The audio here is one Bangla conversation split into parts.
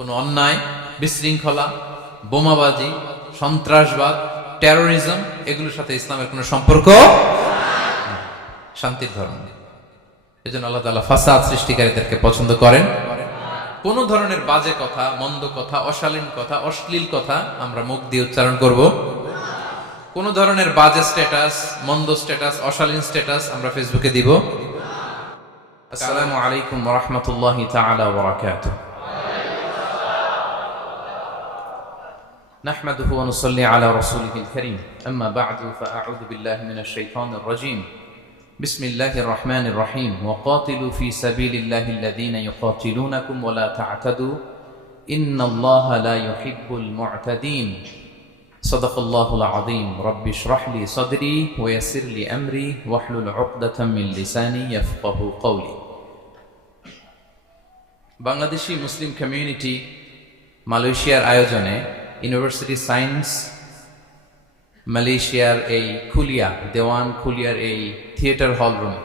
কোনো অন্যায়, বিশৃঙ্খলা, বোমাবাজি, সন্ত্রাসবাদ, টেরোরিজম এগুলোর সাথে ইসলামের কোনো সম্পর্ক নেই। শান্তির ধর্ম। এজন্য আল্লাহ তাআলা ফাসাদ সৃষ্টিকারীদেরকে পছন্দ করেন। কোন ধরনের বাজে কথা, মন্দ কথা, অশালীন কথা, অশ্লীল কথা আমরা মুখ দিয়ে উচ্চারণ করব। কোন ধরনের বাজে স্ট্যাটাস, মন্দ স্ট্যাটাস, অশালীন স্ট্যাটাস আমরা ফেসবুকে দিব। আসসালামু আলাইকুম ওয়া রাহমাতুল্লাহি তাআলা ওয়া বারাকাতুহু। نحمده ونصلي على رسوله الكريم أما بعد فأعوذ بالله من الشيطان الرجيم بسم الله الرحمن الرحيم وقاتلوا في سبيل الله الذين يقاتلونكم ولا تعتدوا إن الله لا يحب المعتدين صدق الله العظيم رب اشرح لي صدري ويسر لي أمري واحلل عقدة من لساني يفقه قولي বাংলাদেশি মুসলিম কমিউনিটি মালয়েশিয়ার আয়োজনে ইউনিভার্সিটি সায়েন্স মালয়েশিয়ার এই দেওয়ান খুলিয়ার এই থিয়েটার হল রুমে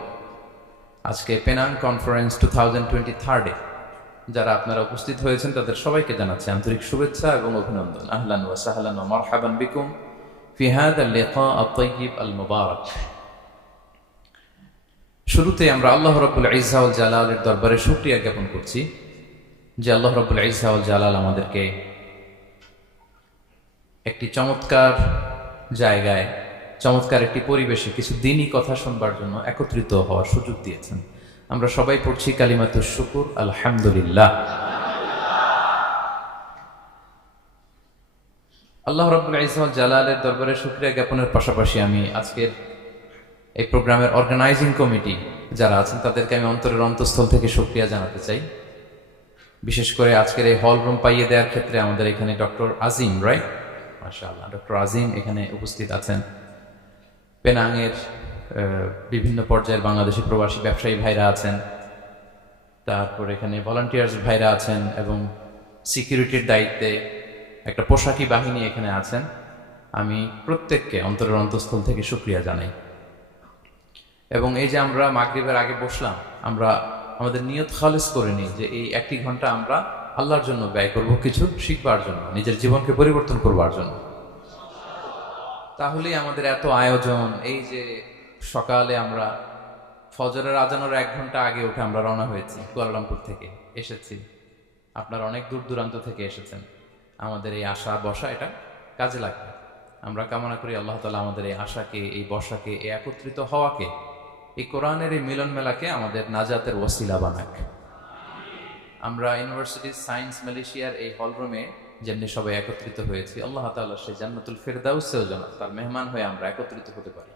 আজকে পেনাং কনফারেন্স 2023 যারা আপনারা উপস্থিত হয়েছেন তাদের সবাইকে জানাচ্ছি আন্তরিক শুভেচ্ছা এবং অভিনন্দন। আহলান ওয়া সাহলান ওয়া মারহাবান বিকুম ফি হাযা আল-লিকা আত-তাইয়িব আল-মুবারাক। শুরুতে আমরা আল্লাহ রাব্বুল ইজ্জা ওয়াল জালালের দরবারে শুকরিয়া জ্ঞাপন করছি যে আল্লাহ রাব্বুল ইজ্জা ওয়াল জালাল আমাদেরকে একটি চমৎকার জায়গায়, চমৎকার একটি পরিবেশে কিছু দিনই কথা শুনবার জন্য একত্রিত হওয়ার সুযোগ দিয়েছেন। আমরা সবাই পড়ছি কালিমাতুশ শুকুর, আলহামদুলিল্লাহ। আল্লাহ রাব্বুল ইজ্জা ওয়াল জালালের দরবারে শুকরিয়া জ্ঞাপনের পাশাপাশি আমি আজকের এই প্রোগ্রামের অর্গানাইজিং কমিটি যারা আছেন তাদেরকে আমি অন্তরের অন্তঃস্থল থেকে শুকরিয়া জানাতে চাই। বিশেষ করে আজকের এই হল রুম পাইয়ে দেওয়ার ক্ষেত্রে আমাদের এখানে ডক্টর আজিম, রাইট, মাশাআল্লাহ, ডক্টর আজিম এখানে উপস্থিত আছেন। পেনাংয়ের বিভিন্ন পর্যায়ের বাংলাদেশি প্রবাসী ব্যবসায়ী ভাইরা আছেন, তারপর এখানে ভলান্টিয়ার্স ভাইরা আছেন এবং সিকিউরিটির দায়িত্বে একটা পোশাকি বাহিনী এখানে আছেন। আমি প্রত্যেককে অন্তরের অন্তঃস্থল থেকে শুকরিয়া জানাই। এবং এই যে আমরা মাগরিবের আগে বসলাম, আমরা আমাদের নিয়ত খালেস করে নিই যে এই 1 ঘন্টা আমরা আল্লাহর জন্য ব্যয় করব, কিছু শিখবার জন্য, নিজের জীবনকে পরিবর্তন করবার জন্য। তাহলেই আমাদের এত আয়োজন। এই যে সকালে আমরা ফজরের আজানের 1 ঘন্টা আগে উঠে আমরা রওনা হয়েছি, কুয়ালালামপুর থেকে এসেছি, আপনারা অনেক দূর দূরান্ত থেকে এসেছেন। আমাদের এই আশা বসা এটা কাজে লাগবে। আমরা কামনা করি আল্লাহ তাআলা আমাদের এই আশাকে, এই বসাকে, এই একত্রিত হওয়াকে, এই কোরআনের এই মিলন মেলাকে আমাদের নাজাতের ওয়াসিলা বানাক। আমরা ইউনিভার্সিটি সায়েন্স মালয়েশিয়ার এই হলরুমে যেমনি সবাই একত্রিত হয়েছি, আল্লাহ তাআলা সেই জান্নাতুল ফেরদাউসেও যেন তার মেহমান হয়ে আমরা একত্রিত হতে পারি।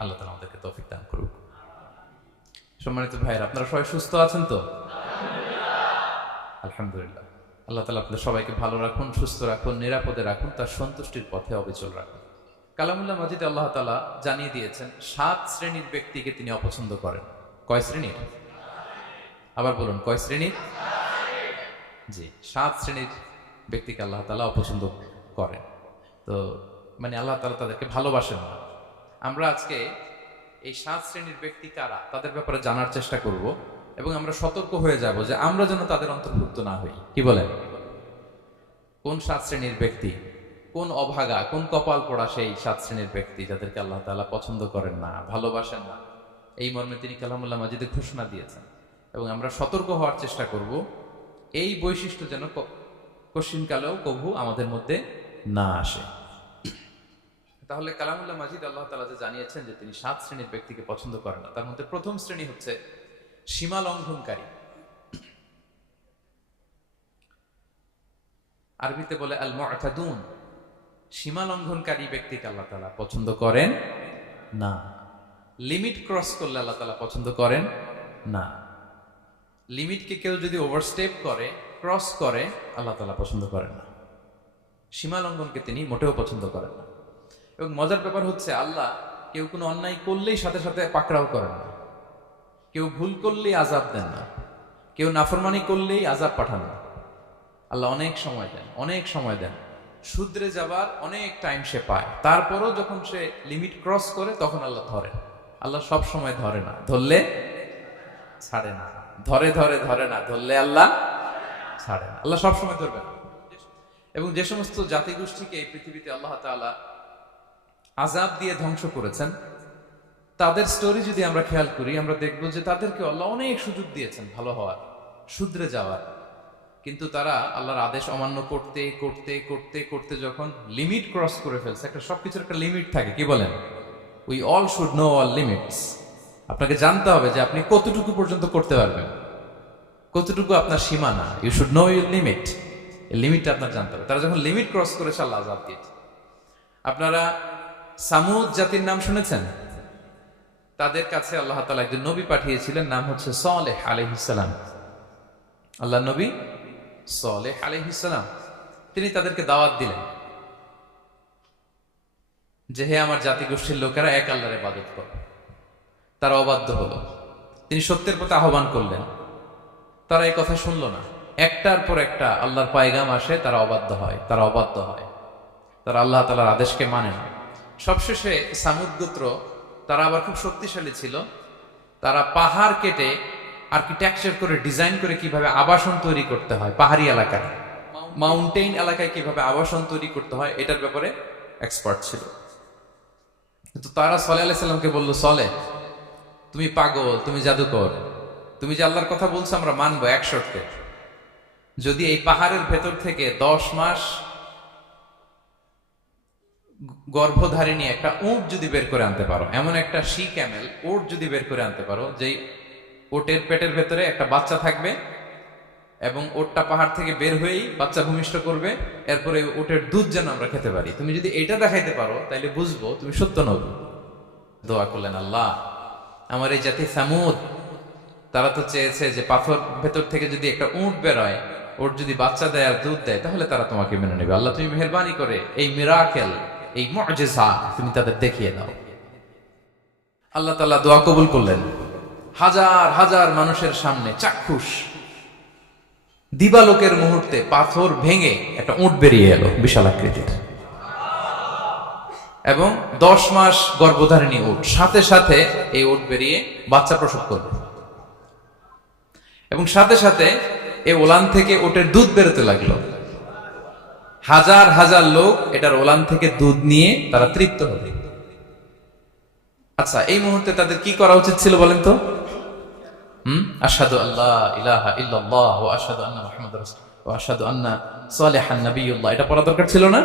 আল্লাহ তাআলা আমাদেরকে তৌফিক দান করুক। সম্মানিত ভাইরা, আপনারা সবাই সুস্থ আছেন তো? আলহামদুলিল্লাহ। আল্লাহ তাআলা আপনাদের সবাইকে ভালো রাখুন, সুস্থ রাখুন, নিরাপদে রাখুন, তার সন্তুষ্টির পথে অবিচল রাখুন। কালামুল্লাহ মাজিদে আল্লাহ তাআলা জানিয়ে দিয়েছেন 7 শ্রেণীর ব্যক্তিকে তিনি অপছন্দ করেন। কয় শ্রেণীর? আবার বলুন, কয় শ্রেণীর? জি, 7 শ্রেণীর ব্যক্তিকে আল্লাহ তাআলা অপছন্দ করেন। তো মানে আল্লাহ তাআলা তাদেরকে ভালোবাসেন না। আমরা আজকে এই 7 শ্রেণীর ব্যক্তি কারা তাদের ব্যাপারে জানার চেষ্টা করব এবং আমরা সতর্ক হয়ে যাব যে আমরা যেন তাদের অন্তর্ভুক্ত না হই। কি বলেন? কোন 7 শ্রেণীর ব্যক্তি, কোন অভাগা, কোন কপাল পোড়া সেই 7 শ্রেণীর ব্যক্তি যাদেরকে আল্লাহ তাআলা পছন্দ করেন না, ভালোবাসেন না, এই মর্মে তিনি কালামুল্লাহ মাজিদে ঘোষণা দিয়েছেন। এবং আমরা সতর্ক হওয়ার চেষ্টা করব এই বৈশিষ্ট্য যেন কশিনকালেও কভু আমাদের মধ্যে না আসে। তাহলে কালামুল্লাহ মাজিদ আল্লাহ তাআলা যে জানিয়েছেন যে তিনি 7 শ্রেণীর ব্যক্তিকে পছন্দ করেন না, তার মধ্যে প্রথম শ্রেণী হচ্ছে সীমা লঙ্ঘনকারী। আরবিতে বলে আল মুআতাদুন। সীমা লঙ্ঘনকারী ব্যক্তিকে আল্লাহ তাআলা পছন্দ করেন না। লিমিট ক্রস করলে আল্লাহ তাআলা পছন্দ করেন না। লিমিটকে কেউ যদি ওভারস্টেপ করে, ক্রস করে, আল্লাহ তাআলা পছন্দ করেন না। সীমা লঙ্ঘনকে তিনি মোটেও পছন্দ করেন না। এবং মজার ব্যাপার হচ্ছে আল্লাহ কেউ কোনো অন্যায় করলেই সাথে সাথে পাকড়াও করেন না, কেউ ভুল করলেই আযাব দেন না, কেউ নাফরমানি করলেই আযাব পাঠান না। আল্লাহ অনেক সময় দেন, অনেক সময় দেন, শুধরে যাবার অনেক টাইম সে পায়। তারপরও যখন সে লিমিট ক্রস করে তখন আল্লাহ ধরে। আল্লাহ সব সময় ধরে না, ধরলে ছাড়ে না, ধরে ধরে ধরে না, ধরলে আল্লাহ ছাড়ে না, আল্লাহ সবসময় ধরবেন। এবং যে সমস্ত জাতিগোষ্ঠীকে এই পৃথিবীতে আল্লাহ তাআলা আযাব দিয়ে ধ্বংস করেছেন, তাদের স্টোরি যদি আমরা খেয়াল করি, আমরা দেখব যে তাদেরকে আল্লাহ অনেক সুযোগ দিয়েছেন ভালো হওয়ার, শুধরে যাওয়ার। কিন্তু তারা আল্লাহর আদেশ অমান্য করতে করতে করতে করতে যখন লিমিট ক্রস করে ফেলছে, একটা সবকিছুর একটা লিমিট থাকে, কি বলেন? We all should know all limits. আপনাকে জানতে হবে যে আপনি কতটুকু পর্যন্ত করতে পারবেন, কতটুকু আপনার সীমানা। You should know your limit. এই লিমিটটা আপনার জানতে হবে। তারা যখন লিমিট ক্রস করেছে, আল্লাহ আযাব দিয়েছে। আপনারা সামুদ জাতির নাম শুনেছেন? তাদের কাছে আল্লাহ তাআলা একজন নবী পাঠিয়েছিলেন, নাম হচ্ছে সালেহ আলাইহিস সালাম। আল্লাহ নবী সালেহ আলাইহিস সালাম, তিনি তাদেরকে দাওয়াত দিলেন যে হে আমার জাতিগোষ্ঠীর লোকেরা, এক আল্লাহর ইবাদত করো। তারা অবাধ্য হলো। তিনি সত্যের পথে আহ্বান করলেন, তারা এই কথা শুনলো না। একটার পর একটা আল্লাহর পায়গাম আসে, তারা অবাধ্য হয়, তারা অবাধ্য হয়, তারা আল্লাহ তাআলার আদেশকে মানে না। সবশেষে সামুদ গোত্র, তারা আবার খুব শক্তিশালী ছিল। তারা পাহাড় কেটে আর্কিটেকচার করে ডিজাইন করে কিভাবে আবাসন তৈরি করতে হয়, পাহাড়ি এলাকায়, মাউন্টেইন এলাকায় কিভাবে আবাসন তৈরি করতে হয়, এটার ব্যাপারে এক্সপার্ট ছিল। কিন্তু তারা সালেহ আলাইহিস সালামকে বলল, সালেহ তুমি পাগল, তুমি জাদুকর, তুমি যে আল্লাহর কথা বলছো আমরা মানবো এক শর্তে, যদি এই পাহাড়ের ভেতর থেকে 10 মাস গর্ভধারিণী একটা উট যদি বের করে আনতে পারো, এমন একটা শি ক্যামেল উট যদি বের করে আনতে পারো, যেই ওটের পেটের ভেতরে একটা বাচ্চা থাকবে এবং ওটটা পাহাড় থেকে বের হয়েই বাচ্চা ভূমিষ্ঠ করবে, এরপরে ওটের দুধ যেন আমরা খেতে পারি, তুমি যদি এটা দেখাইতে পারো তাহলে বুঝবো তুমি সত্য নবী। দোয়া করলেন, আল্লাহ আমার এই জাতি সামুদ, তারা তো চেয়েছে যে পাথর ভেতর থেকে যদি একটা উট বেরোয়, ওর যদি বাচ্চা দেয় আর দুধ দেয়, তাহলে তারা তোমাকে মেনে নেবে। আল্লাহ তুমি মেহেরবানি করে এই মিরাকেল, এই মুআজিজা তুমি তাদের দেখিয়ে দাও। আল্লাহ তাআলা দোয়া কবুল করলেন। হাজার হাজার মানুষের সামনে চাক্ষুষ দিবালোকের মুহূর্তে পাথর ভেঙে একটা উট বেরিয়ে এলো বিশাল আকৃতির, এবং 10 মাস গর্ভধারিণী উট, সাথে সাথে এই উট বেরিয়ে বাচ্চা প্রসব করবে, এবং সাথে সাথে এই ওলান থেকে উটের দুধ বেরোতে লাগলো। হাজার হাজার লোক এটার ওলান থেকে দুধ নিয়ে তারা তৃপ্ত হবে। আচ্ছা, এই মুহূর্তে তাদের কি করা উচিত ছিল বলেন তো? আশহাদু আল্লা ইলাহা ইল্লাল্লাহ ওয়া আশহাদু আন্না মুহাম্মাদুর রাসূলুল্লাহ ওয়া আশহাদু আন্না সালিহান নাবিয়্যুল্লাহ, এটা পড়া দরকার ছিল না?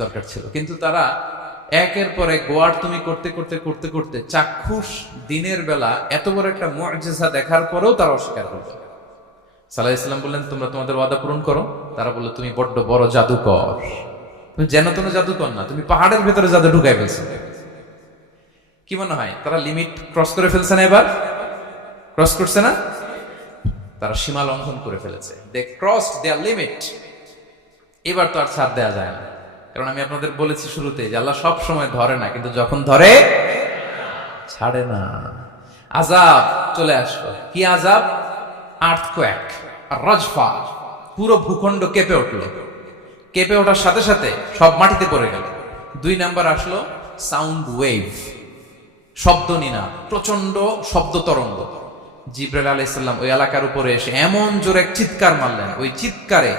দরকার ছিল। কিন্তু তারা একের পর এক গোয়ার তুমি করতে করতে করতে করতে চাক্ষুষ দিনের বেলা এত বড় একটা মুআজিজা দেখার পরেও তারা অস্বীকার করলো। সাল্লাল্লাহু আলাইহি ওয়াসাল্লাম বললেন, তোমরা তোমাদের ওয়াদা পূরণ করো। তারা বলল, তুমি বড্ড বড় জাদুকর, তুমি যেন তেন জাদুকর না, তুমি পাহাড়ের ভেতরে জাদু ঢুকাই ফেলছো। কি মনে হয় তারা লিমিট ক্রস করে ফেলছে না? এবার ক্রস করছে না? তারা সীমা লঙ্ঘন করে ফেলেছে। দে ক্রসড দেয়ার লিমিট। এবার তো আর ছাড় দেয়া যায় না, কারণ আমি আপনাদের বলেছি শুরুতে যে আল্লাহ সব সময় ধরে না, কিন্তু যখন ধরে ছাড়ে না। আযাব চলে আসলো। কি আযাব? আর্থকোয়েক, রাজফা, পুরো ভূখণ্ড কেঁপে উঠলো। কেঁপে ওঠার সাথে সাথে সব মাটিতে পড়ে গেল। 2 নাম্বার আসলো সাউন্ড ওয়েভ, শব্দ নিনাদ, প্রচন্ড শব্দ তরঙ্গ। জিবরাইল আলাইহিস সালাম ওই এলাকার উপরে এসে এমন জোরে এক চিৎকার মারলেন, ওই চিৎকারে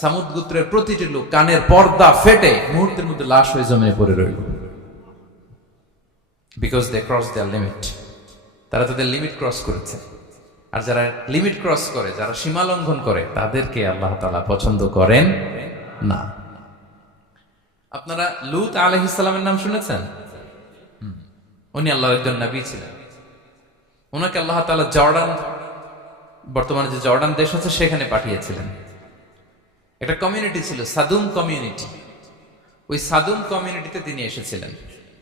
সামুদ গোত্রের প্রতিটি লোক কানের পর্দা ফেটে মুহূর্তের মধ্যে লাশ হয়ে জমিনে পড়ে রইল। Because they cross their limit. তারা তাদের লিমিট ক্রস করেছে। আর যারা লিমিট ক্রস করে, যারা সীমা লঙ্ঘন করে, তাদেরকে আল্লাহ তাআলা পছন্দ করেন না। আপনারা লূত আলাইহিস সালামের নাম শুনেছেন? উনি আল্লাহর একজন নবী ছিলেন। ওনাকে আল্লাহ তাআলা জর্ডান, বর্তমানে যে জর্ডান দেশ আছে সেখানে পাঠিয়েছিলেন। একটা কমিউনিটি ছিল সাদুম কমিউনিটি। ওই সাদুম কমিউনিটিতে তিনি এসেছিলেন।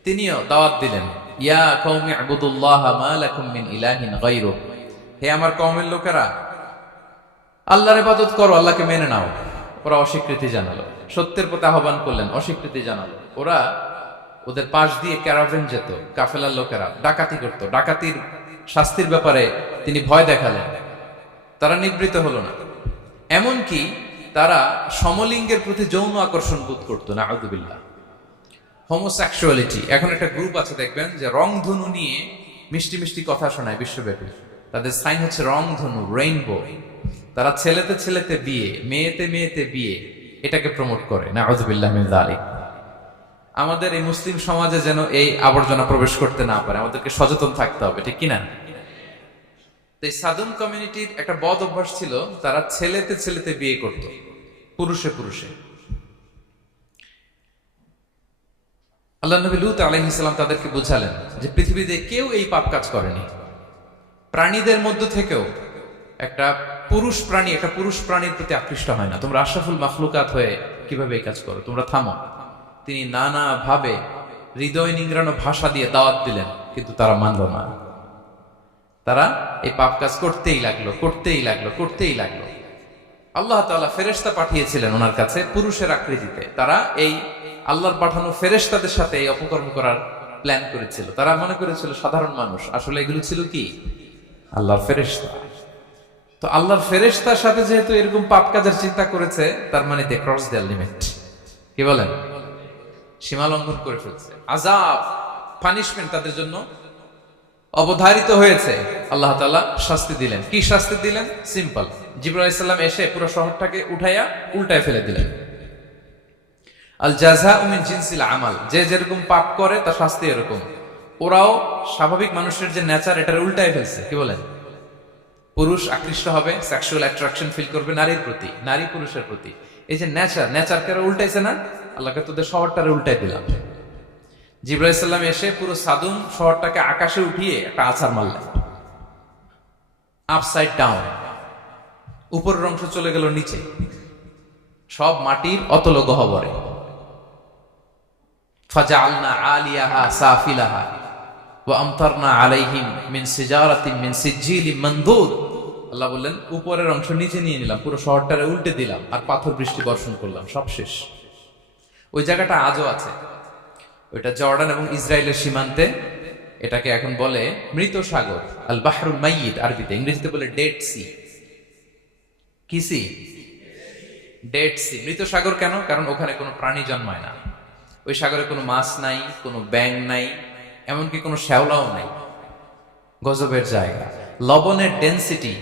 তিনিও দাওয়াত দিলেন, ইয়া কওমি ইবুদুল্লাহ মা লাকুম মিন ইলাহিন গায়রু, হে আমার কওমের লোকেরা, আল্লাহর ইবাদত করো, আল্লাহকে মেনে নাও। ওরা অস্বীকৃতি জানালো। সত্যের প্রতি আহ্বান করলেন, অস্বীকৃতি জানালো। ওরা, ওদের পাশ দিয়ে ক্যারাভেন যেত, কাফেলার লোকেরা ডাকাতি করত। ডাকাতির শাস্তির ব্যাপারে তিনি ভয় দেখালেন, তারা নিবৃত হলো না। এমনকি তারা সমলিঙ্গের প্রতি যৌন আকর্ষণ বোধ করতো। নাউযুবিল্লাহ। হোমোসেক্সুয়ালিটি, এখন একটা গ্রুপ আছে দেখবেন যে রংধনু নিয়ে মিষ্টি মিষ্টি কথা শোনায় বিশ্বব্যাপী। তাদের সাইন হচ্ছে রংধনু, রেইনবো। তারা ছেলেতে ছেলেতে বিয়ে, মেয়েতে মেয়েতে বিয়ে, এটাকে প্রমোট করে। নাউযুবিল্লাহি মিন যালিক। আমাদের এই মুসলিম সমাজে যেন এই আবর্জনা প্রবেশ করতে না পারে, আমাদেরকে সচেতন থাকতে হবে, ঠিক কিনা? এই সাদুম কমিউনিটির একটা বদ অভ্যাস ছিল, তারা ছেলেতে ছেলেতে বিয়ে করত, পুরুষে পুরুষে। আল্লাহ নবী লূত আলাইহিস সালাম তাদেরকে বুঝালেন যে পৃথিবীতে কেউ এই পাপ কাজ করেনি। প্রাণীদের মধ্য থেকেও একটা পুরুষ প্রাণীর প্রতি আকৃষ্ট হয় না। তোমরা আশরাফুল মাখলুকাত হয়ে কিভাবে এই কাজ করো, তোমরা থামো। তিনি নানা ভাবে হৃদয় নিংড়ানো ভাষা দিয়ে দাওয়াত দিলেন, কিন্তু তারা মানল না। তারা এই পাপ কাজ করতেই লাগলো। আল্লাহ তাআলা ফেরেশতা পাঠিয়েছিলেন ওনার কাছে পুরুষের আকৃতিতে। তারা এই আল্লাহর পাঠানো ফেরেশতাদের সাথে এই অপকর্ম করার প্ল্যান করেছিল। তারা মনে করেছিল সাধারণ মানুষ, আসলে এগুলো ছিল কি আল্লাহর ফেরেশতা। তো আল্লাহর ফেরেশতার সাথে যেহেতু এরকম পাপ কাজের চিন্তা করেছে, তার মানে দে ক্রস দ্য লিমিট। কি বলেন? সীমা লঙ্ঘন করে ফেলছে। আযাব, পানিশমেন্ট তাদের জন্য অবধারিত হয়েছে। আল্লাহ তাআলা শাস্তি দিলেন। কি শাস্তি দিলেন? সিম্পল। জিবরাইল আলাইহিস সালাম এসে পুরো শহরটাকে উঠাইয়া উল্টায় ফেলে দিলেন। আল জাযাউ মিন জিনসিল আমাল, যে যেরকম পাপ করে তার শাস্তি এরকম। ওরাও স্বাভাবিক মানুষের যে নেচার, এটার উল্টায় ফেলছে। কি বলেন? পুরুষ আকৃষ্ট হবে, সেক্সুয়াল অ্যাট্রাকশন ফিল করবে নারীর প্রতি, নারী পুরুষের প্রতি। এই যে নেচারকে উল্টাইছে না, আল্লাহকে তোদের শহরটারে উল্টাই দিলাম। জিবরাইল আলাইহিস সালাম এসে পুরো সাদুম শহরটাকে আকাশে উঠিয়ে একটা আছাড় মারলেন, আপসাইড ডাউন। উপরের অংশ চলে গেল নিচে, সব মাটির অতল গহ্বরে। ফাজআলনা আলিয়াহা সাফিলাহা ওয়া আমতারনা আলাইহিম মিন সিজারাতিন মিন সিজিলিম মানদুদ। আল্লাহ বললেন উপরের অংশ নিচে নিয়ে নিলাম, পুরো শহরটারে উল্টে দিলাম, আর পাথর বৃষ্টি বর্ষণ করলাম, সব শেষ। ওই জায়গাটা আজও আছে, ওইটা জর্ডান এবং ইসরায়েলের সীমান্তে। এটাকে এখন বলে মৃত সাগর, আল বাহরুল মাইয়িত আরবিতে, ইংরেজিতে বলে ডেড সি। কি সি? Dead sea. মৃত সাগর কেন? কারণ ওখানে কোনো প্রাণী জন্মায় না। ওই সাগরে কোনো মাছ নাই, কোনো ব্যাঙ নাই, এমনকি কোনো শ্যাওলাও নাই। গজবের জায়গা। লবণের ডেন্সিটি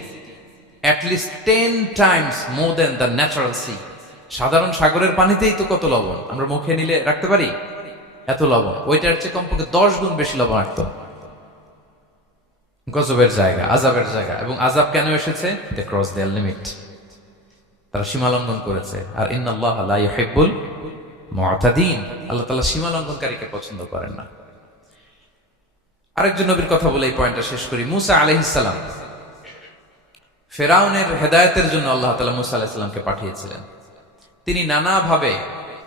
অ্যাটলিস্ট 10 times more than the natural sea. সাধারণ সাগরের পানিতেই তো কত লবণ, আমরা মুখে নিলে রাখতে পারি এত লবণ। ওইটার চেয়ে কমপক্ষে 10 গুণ বেশি লবণাক্ত। গজবের জায়গা, আযাবের জায়গা। এবং আযাব কেন এসেছে? They cross their limit. তারা সীমা লঙ্ঘন করেছে। আর ইন্নাল্লাহা লা ইউহিব্বুল মুআতাদিন, আল্লাহ তাআলা সীমা লঙ্ঘনকারীকে পছন্দ করেন না। আরেকজন নবীর কথা বলে এই পয়েন্টটা শেষ করি। মুসা আলাইহিস সালাম, ফেরাউনের হেদায়েতের জন্য আল্লাহ তাআলা মুসা আলাইহিস সালামকে পাঠিয়েছিলেন। তিনি নানাভাবে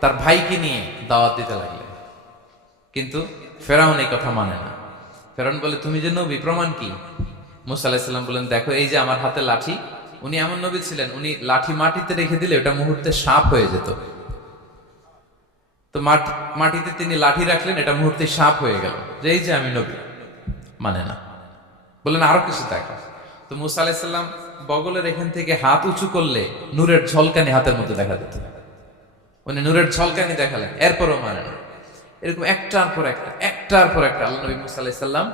তার ভাইকে নিয়ে দাওয়াত দিতে লাগলেন, কিন্তু ফেরাউন এই কথা মানে না। ফেরাউন বলে তুমি যে নবী, প্রমাণ কি? মুসা আলাইহিস সালাম বলেন দেখো এই যে আমার হাতে লাঠি। উনি এমন নবী ছিলেন, উনি লাঠি মাটিতে রেখে দিলে ওটা মুহূর্তে সাপ হয়ে যেত। তো মাটিতে তিনি লাঠি রাখলেন, এটা মুহূর্তে সাপ হয়ে গেল, যে এই যে আমি নবী। মানে না, বললেন আরো কিছু দেখো। তো মুসা আলাইহিস সালাম বগলের এখান থেকে হাত উঁচু করলে নূরের ঝলকানি হাতের মধ্যে দেখা যেত। উনি নূরের ঝলকানি দেখালেন, এরপরও মানে না। এরকম একটার পর একটা আল্লাহ নবী মুসা আলাইহিস সালাম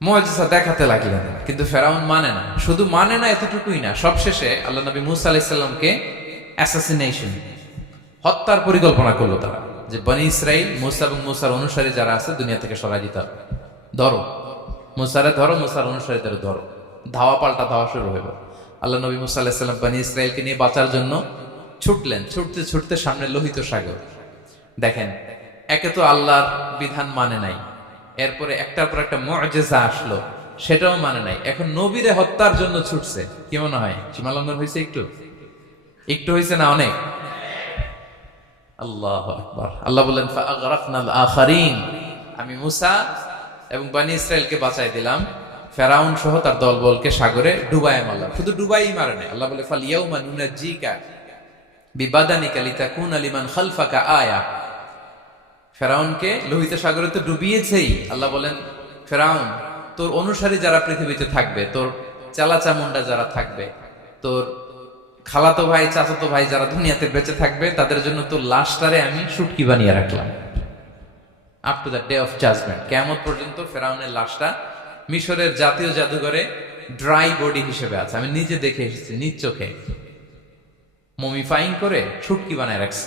মুআজিজা দেখাতে লাগলেন, কিন্তু ফেরাউন মানে না। শুধু মানে না এতটুকুই না, সবশেষে আল্লাহ নবী মুসা আলাইহিস সালামকে অ্যাসাসিনেশন, হত্যার পরিকল্পনা করলো তারা, যে বনি ইসরাইল, মুসা এবং মুসার অনুসারী যারা আছে দুনিয়া থেকে সরাই দিতে হবে। ধরো মুসারে, ধরো মুসার অনুসারীদের ধরো। ধাওয়া পাল্টা ধাওয়া শুরু হইল। আল্লাহ নবী মুসা আলাইহিস সালাম বনি ইসরাইলকে নিয়ে বাঁচার জন্য ছুটলেন। ছুটতে ছুটতে সামনে লোহিত সাগর। দেখেন, একে তো আল্লাহর বিধান মানে নাই, এরপরে একটার পর একটা মুআজিজা আসলো, সেটাও মানে নাই। এখন নবীরে হত্যার জন্য ছুটছে। কি মনে হয় সীমা লঙ্ঘন হয়েছে? একটু হয়েছে না অনেক? আল্লাহু আকবার। আল্লাহ বলেন ফাআগরাকনাল আখারিন, আমি মুসা এবং বনি ইসরাইলকে বাঁচাই দিলাম, ফেরাউন সহ তার দলবলকে সাগরে ডুবায় মারলাম। শুধু ডুবাই মারে নাই, আল্লাহ বলে ফাল ইয়াউমা নুনাজ্জিকা বিবাদানিকা লিতাকুনা লিমান খালফাকা আয়া। ফেরাউনকে লোহিত সাগরে তো ডুবিয়েছেই। আল্লাহ বলেন ফেরাউন, তোর অনুসারী যারা পৃথিবীতে থাকবে, তোর চালা চামুন্ডা যারা থাকবে, তোর খালাতো ভাই চাচাতো ভাই যারা দুনিয়াতে বেঁচে থাকবে, তাদের জন্য তোর লাশটারে আমি শুটকি বানিয়ে রাখলাম। Up to the day of judgment, কিয়ামত পর্যন্ত ফেরাউনের লাশটা মিশরের জাতীয় জাদুঘরে ড্রাই বডি হিসেবে আছে, আমি নিজে দেখে এসেছি নিজ চোখে। মমিফাইং করে ছুটকি বানায় রাখছে।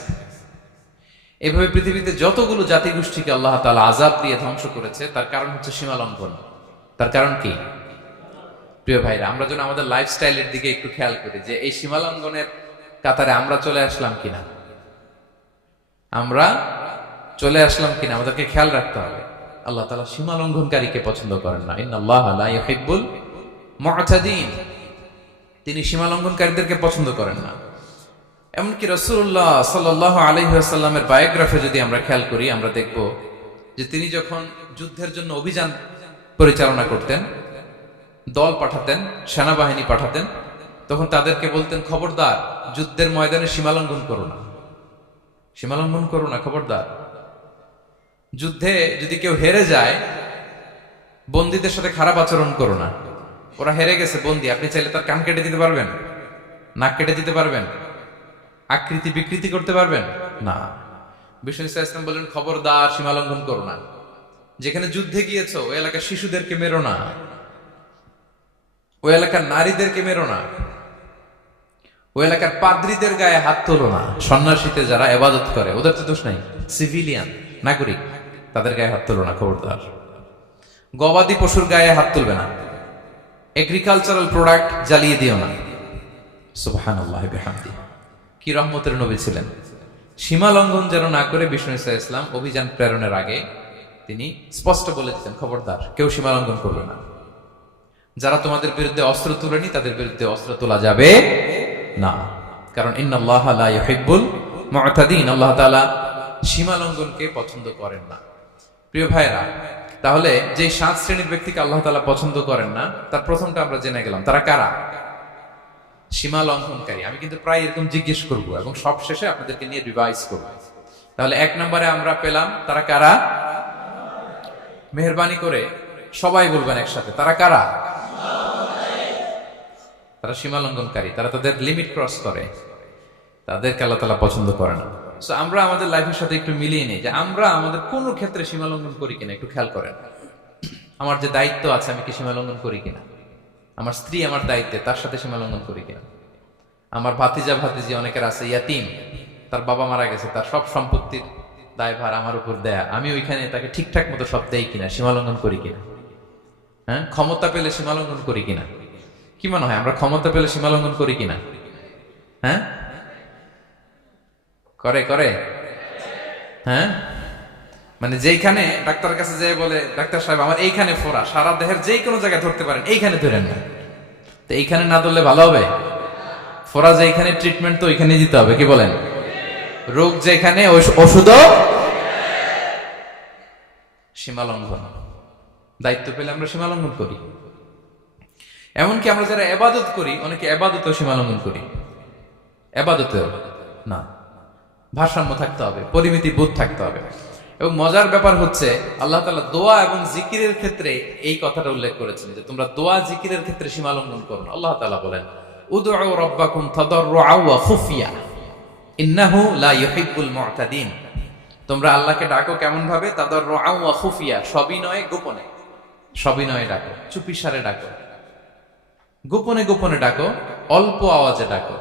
এভাবে পৃথিবীতে যতগুলো জাতিগোষ্ঠীকে আল্লাহ তাআলা আযাব দিয়ে ধ্বংস করেছে, তার কারণ হচ্ছে সীমা লঙ্ঘন। তার কারণ কি? প্রিয় ভাইরা, আমরা যেন আমাদের লাইফস্টাইলের দিকে একটু খেয়াল করি যে এই সীমা লঙ্ঘনের কাতারে আমরা চলে আসলাম কিনা, আমরা চলে আসলাম কিনা আমাদেরকে খেয়াল রাখতে হবে। আল্লাহ তাআলা সীমা লঙ্ঘনকারীকে পছন্দ করেন না। ইন্নাল্লাহা লা ইউহিব্বুল মুআতাদিন, তিনি সীমা লঙ্ঘনকারীদেরকে পছন্দ করেন না। এমনকি রাসূলুল্লাহ সাল্লাল্লাহু আলাইহি ওয়াসাল্লামের বায়োগ্রাফি যদি আমরা খেয়াল করি, আমরা দেখব যে তিনি যখন যুদ্ধের জন্য অভিযান পরিচালনা করতেন, দল পাঠাতেন, সেনাবাহিনী পাঠাতেন, তখন তাদেরকে বলতেন, খবরদার যুদ্ধের ময়দানে সীমা লঙ্ঘন করো না, সীমা লঙ্ঘন করো না, খবরদার। যুদ্ধে যদি কেউ হেরে যায়, বন্দীদের সাথে খারাপ আচরণ করো না। ওরা হেরে গেছে বন্দী, আপনি চাইলে তার কান কেটে দিতে পারবেন, নাক কেটে দিতে পারবেন, আকৃতি বিকৃতি করতে পারবেন না। বিষ্ণু ইসলাম বলেন, খবরদার সীমা লঙ্ঘন করো না। যেখানে যুদ্ধে গিয়েছো ওই এলাকার শিশুদেরকে মেরো না, ওই এলাকার নারীদেরকে মেরো না, ওই এলাকার পাদ্রীদের গায়ে হাত তোলো না। সন্ন্যাসীতে যারা ইবাদত করে ওদের তো দোষ নাই, সিভিলিয়ান নাগরিক, তাদের গায়ে হাত তোলো না, খবরদার। গবাদি পশুর গায়ে হাত তুলবে না, এগ্রিকালচারাল প্রোডাক্ট জ্বালিয়ে দিও না। সুবহানাল্লাহি বিহামদি, কি রহমতের নবী ছিলেন। সীমা লঙ্ঘন যেন না করে বিষ্ণু ইসলাম অভিযান প্রেরণের আগে তিনি স্পষ্ট বলে দিতেন, খবরদার কেউ সীমা লঙ্ঘন করবে না। যারা তোমাদের বিরুদ্ধে অস্ত্র তুলেনি তাদের বিরুদ্ধে অস্ত্র তোলা যাবে না, কারণ ইন্নাল্লাহা লা ইউহিব্বুল মুআতাদিন, আল্লাহ তাআলা সীমা লঙ্ঘনকে পছন্দ করেন না। প্রিয় ভাইরা, তাহলে যে 7 শ্রেণীর ব্যক্তিকে আল্লাহ তাআলা পছন্দ করেন না, তার প্রথমটা আমরা জেনে গেলাম, তারা কারা? সীমা লঙ্ঘনকারী। আমি কিন্তু প্রায় এরকম জিজ্ঞেস করব এবং সব শেষে আপনাদেরকে নিয়ে রিভাইজ করব। তাহলে 1 নম্বরে আমরা পেলাম তারা কারা? মেহেরবানি করে সবাই বলবেন একসাথে, তারা কারা? তারা সীমা লঙ্ঘনকারী, তারা তাদের লিমিট ক্রস করে, তাদেরকে আল্লাহ তাআলা পছন্দ করে না। সো আমরা আমাদের লাইফের সাথে একটু মিলিয়ে নিই যে আমরা আমাদের কোন ক্ষেত্রে সীমা লঙ্ঘন করি কিনা একটু খেয়াল করেন। আমার যে দায়িত্ব আছে আমি কি সীমা লঙ্ঘন করি কিনা? আমার স্ত্রী আমার দায়িত্বে, তার সাথে সীমা লঙ্ঘন করি কিনা? আমার ভাতিজা ভাতিজি অনেকের আছে ইয়াতিম, তার বাবা মারা গেছে, তার সব সম্পত্তির দায়ভার আমার উপর দেয়া, আমি ওইখানে তাকে ঠিকঠাক মতো সব দেই কিনা, সীমা লঙ্ঘন করি কিনা? হ্যাঁ, ক্ষমতা পেলে সীমা লঙ্ঘন করি কিনা? কি মনে হয় আমরা ক্ষমতা পেলে সীমা লঙ্ঘন করি কিনা? হ্যাঁ, করে করে হ্যাঁ, মানে যেইখানে ডাক্তারের কাছে যেয়ে বলে, ডাক্তার সাহেব আমার এইখানে ফোড়া, সারা দেহের যেই কোনো জায়গায় ধরতে পারেন, এইখানে ধরেন না, তো এইখানে না ধরলে ভালো হবে? ফোড়া যেখানে, ট্রিটমেন্ট তো ওইখানে দিতে হবে, কি বলেন? রোগ যেখানে ওষুধও। সীমা লঙ্ঘন, দায়িত্ব পেলে আমরা সীমা লঙ্ঘন করি। এমনকি আমরা যারা ইবাদত করি, অনেকে ইবাদতেও সীমা লঙ্ঘন করি। ইবাদতেও না, ভারসাম্য থাকতে হবে, পরিমিতি বোধ থাকতে হবে। এবং মজার ব্যাপার হচ্ছে আল্লাহ তাআলা দোয়া এবং জিকিরের ক্ষেত্রে এই কথাটা উল্লেখ করেছেন যে তোমরা দোয়া জিকিরের ক্ষেত্রে সীমা লঙ্ঘন করো না। আল্লাহ তাআলা বলেন, উদউ রাব্বাকুম তাদাররুআ ওয়া খুফিয়া ইন্নাহু লা ইউহিব্বুল মুআতাদিন। তোমরা আল্লাহকে ডাকো কেমন ভাবে? তাদাররুআ ওয়া খুফিয়া, সবিনয়ে গোপনে, সবিনয়ে ডাকো, চুপিসারে ডাকো, গোপনে গোপনে ডাকো, অল্প আওয়াজে ডাকো।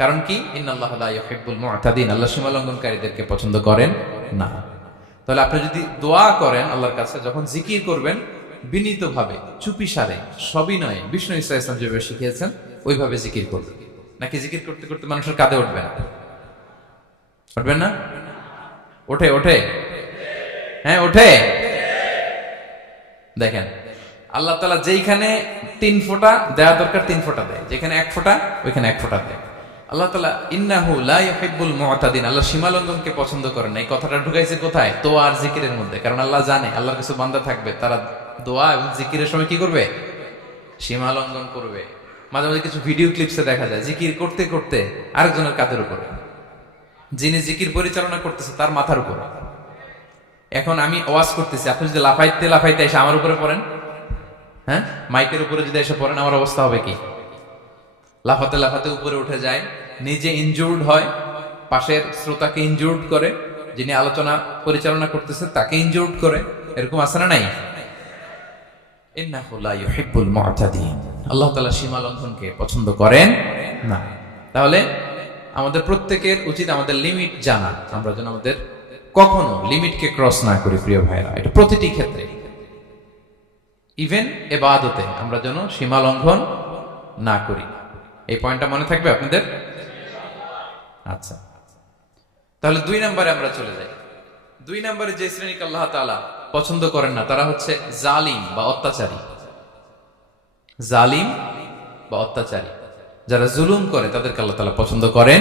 কারণ কি? ইন্নাল্লাহা লা ইউহিব্বুল মুআতাদিন, আল্লাহ সীমা লঙ্ঘনকারীদেরকে পছন্দ করেন না। তাহলে আপনি যদি দোয়া করেন আল্লাহর কাছে, যখন জিকির করবেন বিনীতভাবে, চুপিসারে, সবিনয়ে, বিষ্ণু ইসলাম যেভাবে শিখিয়েছেন ওইভাবে জিকির করবেন। নাকি জিকির করতে করতে মানুষের কাঁধে উঠবেন? উঠবেন না? ওঠে ওঠে, হ্যাঁ ওঠে। দেখেন আল্লাহ তাআলা যেইখানে 3 ফোঁটা দেওয়া দরকার 3 ফোঁটা দেয়, যেখানে 1 ফোঁটা ওইখানে 1 ফোঁটা দেয়। আল্লাহ তাআলা ইন্নাহু লা ইউহিব্বুল মুআতাদিন, আল্লাহ সীমা লঙ্ঘনকে পছন্দ করেন না। এই কথাটা ঢুকাইছে কোথায়? দোয়া আর জিকিরের মধ্যে। কারণ আল্লাহ জানে আল্লাহর কিছু বান্দা থাকবে, তারা দোয়া এবং জিকিরের সময় কি করবে? সীমা লঙ্ঘন করবে। মাঝে মাঝে কিছু ভিডিও ক্লিপসে দেখা যায় জিকির করতে করতে আরেকজনের কাঁধের উপরে, যিনি জিকির পরিচালনা করতেছে তার মাথার উপরে। এখন আমি ওয়াজ করতেছি, আপনি যদি লাফাইতে লাফাইতে এসে আমার উপরে পড়েন, হ্যাঁ মাইকের উপরে যদি এসে পড়েন, আমার অবস্থা হবে কি? লাফাতে লাফাতে উপরে উঠে যায়, নিজে ইনজুর্ড হয়, পাশের শ্রোতাকে ইনজুর্ড করে, যিনি আলোচনা পরিচালনা করতেছে তাকে ইনজুর্ড করে। এরকম আছে না নাই? ইন্নাহু লা ইউহিব্বুল মু'তাদিন। আল্লাহ তাআলা সীমা লঙ্ঘনকে পছন্দ করেন না। তাহলে আমাদের প্রত্যেকের উচিত আমাদের লিমিট জানা, আমরা যেন আমাদের কখনো লিমিটকে ক্রস না করি প্রিয় ভাইরা। এটা প্রতিটি ক্ষেত্রে, ইভেন ইবাদতে আমরা যেন সীমা লঙ্ঘন না করি। এই পয়েন্টটা মনে থাকবে আপনাদের? আচ্ছা, তাহলে 2 নম্বরে আমরা চলে যাই। 2 নম্বরে যে শ্রেণীকে আল্লাহ তাআলা পছন্দ করেন না তারা হচ্ছে জালিম বা অত্যাচারী। জালিম বা অত্যাচারী, যারা জুলুম করে তাদেরকে আল্লাহ তাআলা পছন্দ করেন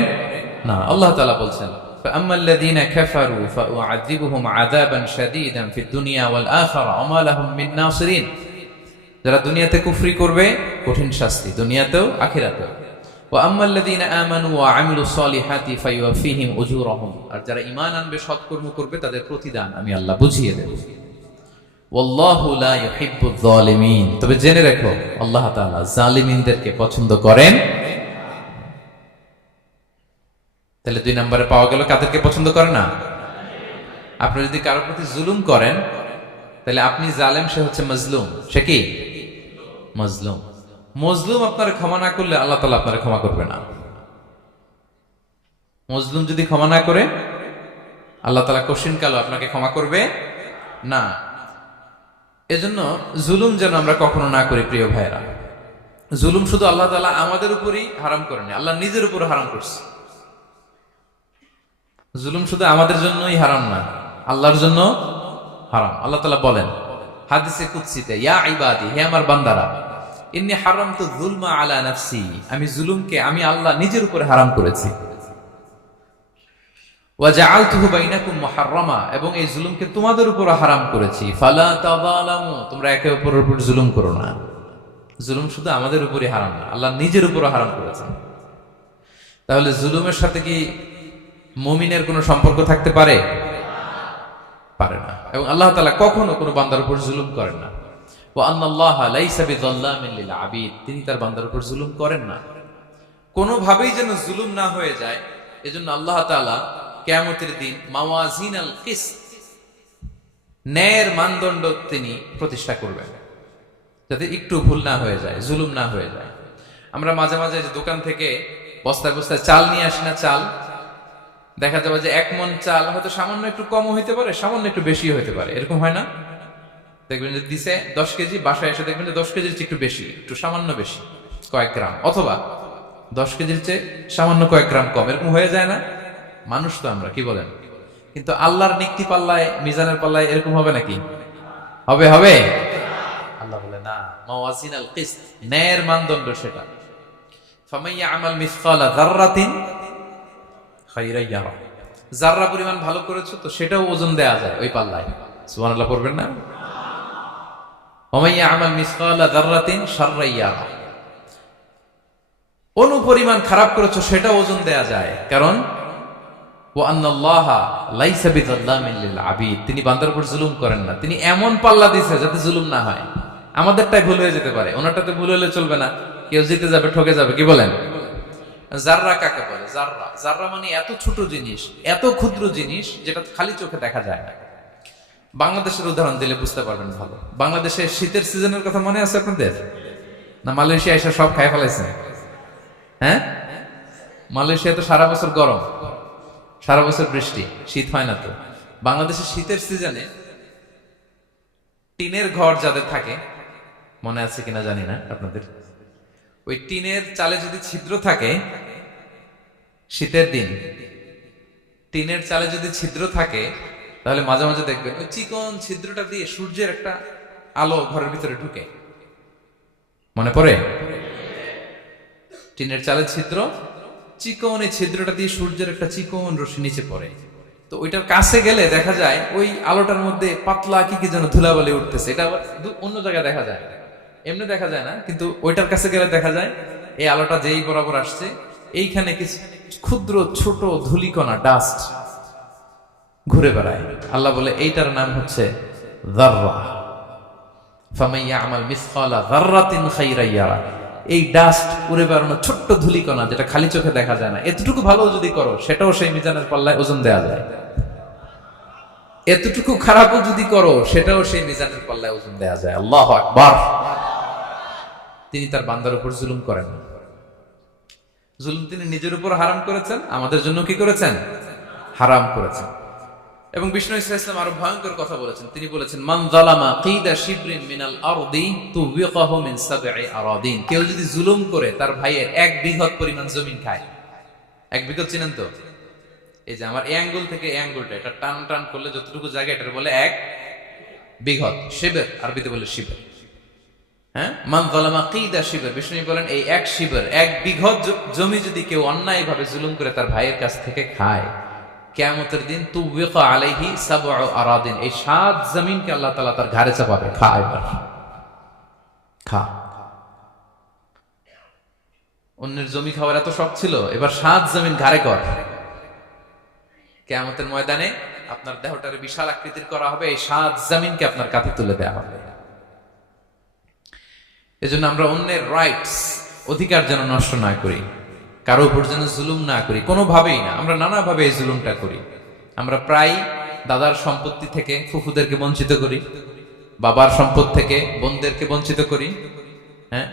না। আল্লাহ তাআলা বলছেন, ফাআম্মাল্লাযীনা কাফারু ফাউআযিবুহুম আযাবান শাদীদান ফিদ দুনিয়া ওয়াল আখিরা ওয়া মা লাহুম মিন নাসিরিন। যারা দুনিয়াতে কুফরি করবে কঠিন শাস্তি দুনিয়াতেও আখিরাতেও। ওয়া আম্মাল্লাযীনা আমানু ওয়া আমিলুস সলিহাতি ফায়ুওয়াফিহিম উজুরাহুম। আর যারা ঈমান আনবে, সৎকর্ম করবে, তাদের প্রতিদান আমি আল্লাহ বুঝিয়ে দেব। ওয়াল্লাহু লা ইউহিব্বুয যালিমিন। তবে জেনে রাখো আল্লাহ তাআলা জালিমিনদেরকে পছন্দ করেন। তাহলে 2 নম্বরে পাওয়া গেল কাদেরকে পছন্দ করে না? আপনি যদি কারোর প্রতি জুলুম করেন তাহলে আপনি জালেম, সে হচ্ছে মাজলুম। সে কি? মাজলুম। মজলুম আপনার ক্ষমা না করলে আল্লাহ তাআলা আপনার ক্ষমা করবে না। মজলুম যদি ক্ষমা না করে আল্লাহ তাআলা কঠিন কালো আপনাকে ক্ষমা করবে না। এজন্য জুলুম যেন আমরা কখনো না করি প্রিয় ভাইরা। জুলুম শুধু আল্লাহ তাআলা আমাদের উপরই হারাম করেনি, আল্লাহ নিজের উপর হারাম করছে। জুলুম শুধু আমাদের জন্যই হারাম না, আল্লাহর জন্য হারাম। আল্লাহ তাআলা বলেন হাদিসে কুদসিতে, ইয়া ইবাদি, হে আমার বান্দারা, ইন্নী হারামতু যুলমা আলা নাফসি, আমি জুলুমকে আমি আল্লাহ নিজের উপরে হারাম করেছি। ওয়া জাআলতুহু বাইনাকুম মুহাররামা, এবং এই জুলুমকে তোমাদের উপর হারাম করেছি। ফালা তাযালামু, তোমরা একে অপরের উপর জুলুম করো না। জুলুম শুধু আমাদের উপরই হারাম না, আল্লাহ নিজের উপরও হারাম করেছেন। তাহলে জুলুমের সাথে কি মুমিনের কোনো সম্পর্ক থাকতে পারে? পারে না। এবং আল্লাহ তাআলা কখনো কোনো বান্দার উপর জুলুম করেন না। ওয়া আন্নাল্লাহা লাইসা বিযাল্লামিন লিল আবিদ, তিনি তার বান্দার উপর জুলুম করেন না। কোনোভাবেই যেন জুলুম না হয়ে যায়, এজন্য আল্লাহ তাআলা কিয়ামতের দিন মাওয়াজিনাল কিসত, ন্যায়ের মানদণ্ড তিনি প্রতিষ্ঠা করবেন, যাতে একটু ভুল না হয়ে যায়, জুলুম না হয়ে যায়। আমরা মাঝে মাঝে যে দোকান থেকে বস্তায় বস্তায় চাল নিয়ে আসি না, চাল দেখা যাবে যে 1 মণ চাল হয়তো সামান্য একটু কমও হইতে পারে, সামান্য একটু বেশি হইতে পারে, এরকম হয় না? দেখবেন যে দিছে 10 কেজি, বাসায় এসে দেখবেন যে 10 কেজির চেয়ে একটু বেশি, একটু সামান্য বেশি কয়েক গ্রাম, অথবা 10 কেজির চেয়ে সামান্য কয়েক গ্রাম কম, এরকম হয়ে যায় না? মানুষ তো আমরা, কি বলেন? কিন্তু আল্লাহর নিক্তি পাল্লায়, মিজানের পাল্লায় এরকম হবে নাকি? হবে? হবে? আল্লাহ বলে না, মাওয়াজিনাল কিসত, ন্যায়ের মানদণ্ড সেটা। ফামাইয়া আমাল মিসকালা যাররাতিন খায়রান ইয়ারা, যাররা পরিমাণ ভালো করেছো তো সেটাও ওজন দেয়া যায় ওই পাল্লায়। সুবহানাল্লাহ পড়বেন না? ওমাইয়া আমাল মিসকালা যাররাতিন শাররান ইয়ারা, অনুপরিমাণ খারাপ করেছো সেটা ওজন দেয়া যায়, কারণ ওয়া আন্নাল্লাহা লাইসা বিযাল্লামিন লিল আবিদ, তিনি বান্দার উপর জুলুম করেন না। তিনি এমন পাল্লা দিয়েছে যাতে জুলুম না হয়। আমাদেরটাই ভুল হয়ে যেতে পারে, ওনারটাতে ভুল হলে চলবে না, কেউ জিতে যাবে, ঠকে যাবে, কি বলেন? জাররা কাকে বলে? জাররা, জাররা মানে এত ছোট জিনিস, এত ক্ষুদ্র জিনিস যেটা খালি চোখে দেখা যায় না। বাংলাদেশের উদাহরণ দিলে বুঝতে পারবেন ভালো। বাংলাদেশের শীতের সিজনের কথা মনে আছে আপনাদের? না মালয়েশিয়া এসে সব খাই ফেলাইছেন? হ্যাঁ, মালয়েশিয়া তো সারা বছর গরম, সারা বছর বৃষ্টি, শীত হয় না। তো বাংলাদেশের শীতের সিজনে টিনের ঘর যাদের থাকে, মনে আছে কিনা জানি না আপনাদের, ওই টিনের চালে যদি ছিদ্র থাকে, শীতের দিন টিনের চালে যদি ছিদ্র থাকে, তাহলে মাঝে মাঝে দেখবেন ওই চিকন ছিদ্রটা দিয়ে সূর্যের একটা আলো ঘরের ভিতরে ঢুকে। মনে পড়ে? টিনের চালে ছিদ্র, চিকন এই ছিদ্রটা দিয়ে সূর্যের একটা চিকন রশ্মি নিচে পড়ে। তো ওইটার কাছে গেলে দেখা যায় ওই আলোটার মধ্যে পাতলা কি কি যেন ধুলাবালি উঠতেছে। এটা আবার অন্য জায়গায় দেখা যায়, এমনি দেখা যায় না, কিন্তু ওইটার কাছে গেলে দেখা যায় এই আলোটা যেই বরাবর আসছে, এইখানে কিছু ক্ষুদ্র ছোট ধূলিকণা, ডাস্ট ঘুরে বেড়ায়। আল্লাহ বলে এইটার নাম হচ্ছে যাররা। ফামাইয়া আমাল মিসকালা যাররাতিন খায়রান ইয়ারা, এই ডাস্ট উড়ে বেড়ানো ছোট্ট ধূলিকণা যেটা খালি চোখে দেখা যায় না, এতটুকু ভালো যদি করো সেটাও সেই মিজানের পাল্লায় ওজন দেয়া যায়। এতটুকু খারাপও যদি করো সেটাও সেই মিজানের পাল্লায় ওজন দেয়া যায়। আল্লাহু আকবার। তিনি তার বান্দার উপর জুলুম করেন না। জুলুম তিনি নিজের উপর হারাম করেছেন, আমাদের জন্য কি করেছেন? হারাম করেছেন। এবং বিষ্ণু ইসলাম আরো ভয়ঙ্কর কথা বলেছেন। তিনি বলেছেন, মান যালামা কিদা শিবরিন মিনাল আরদি তুবিকাহু মিন সাবঈ আরাদিন। কেউ যদি জুলুম করে তার ভাইয়ের 1 বিঘত পরিমাণ জমি খায়। 1 বিঘত চিনেন তো? এই যে আমার এই আঙ্গুল থেকে এই আঙ্গুলটা, এটা টান টান করলে যতটুকু জায়গা, এটার বলে 1 বিঘত। শিবের আরবিতে বলে শিবের। হ্যাঁ, মান যালামা কিদা শিবর। বিষ্ণু বলেন এই 1 শিবর, 1 বিঘত জমি যদি কেউ অন্যায়ভাবে জুলুম করে তার ভাইয়ের কাছ থেকে খায়, কিয়ামতের দিন তুবিকা আলাইহি সাবউ আরাদিন, এই 7 জমিনকে আল্লাহ তাআলা তার ঘাড়ে চাপাবে। খা এবার, খা। অন্যের জমি খাওয়ার এত শখ ছিল, এবার 7 জমিন ঘাড়ে কর। কিয়ামতের ময়দানে আপনার দেহটারে বিশাল আকৃতির করা হবে, এই 7 জমিনকে আপনার কাঁধে তুলে দেওয়া হবে। এজন্য আমরা অন্যের রাইটস, অধিকার যেন নষ্ট না করি, কারো উপর যেন জুলুম না করি, কোনোভাবেই না। আমরা নানাভাবে এই জুলুমটা করি। আমরা প্রায় দাদার সম্পত্তি থেকে ফুফুদেরকে বঞ্চিত করি, বাবার সম্পদ থেকে বোনদেরকে বঞ্চিত করি। হ্যাঁ,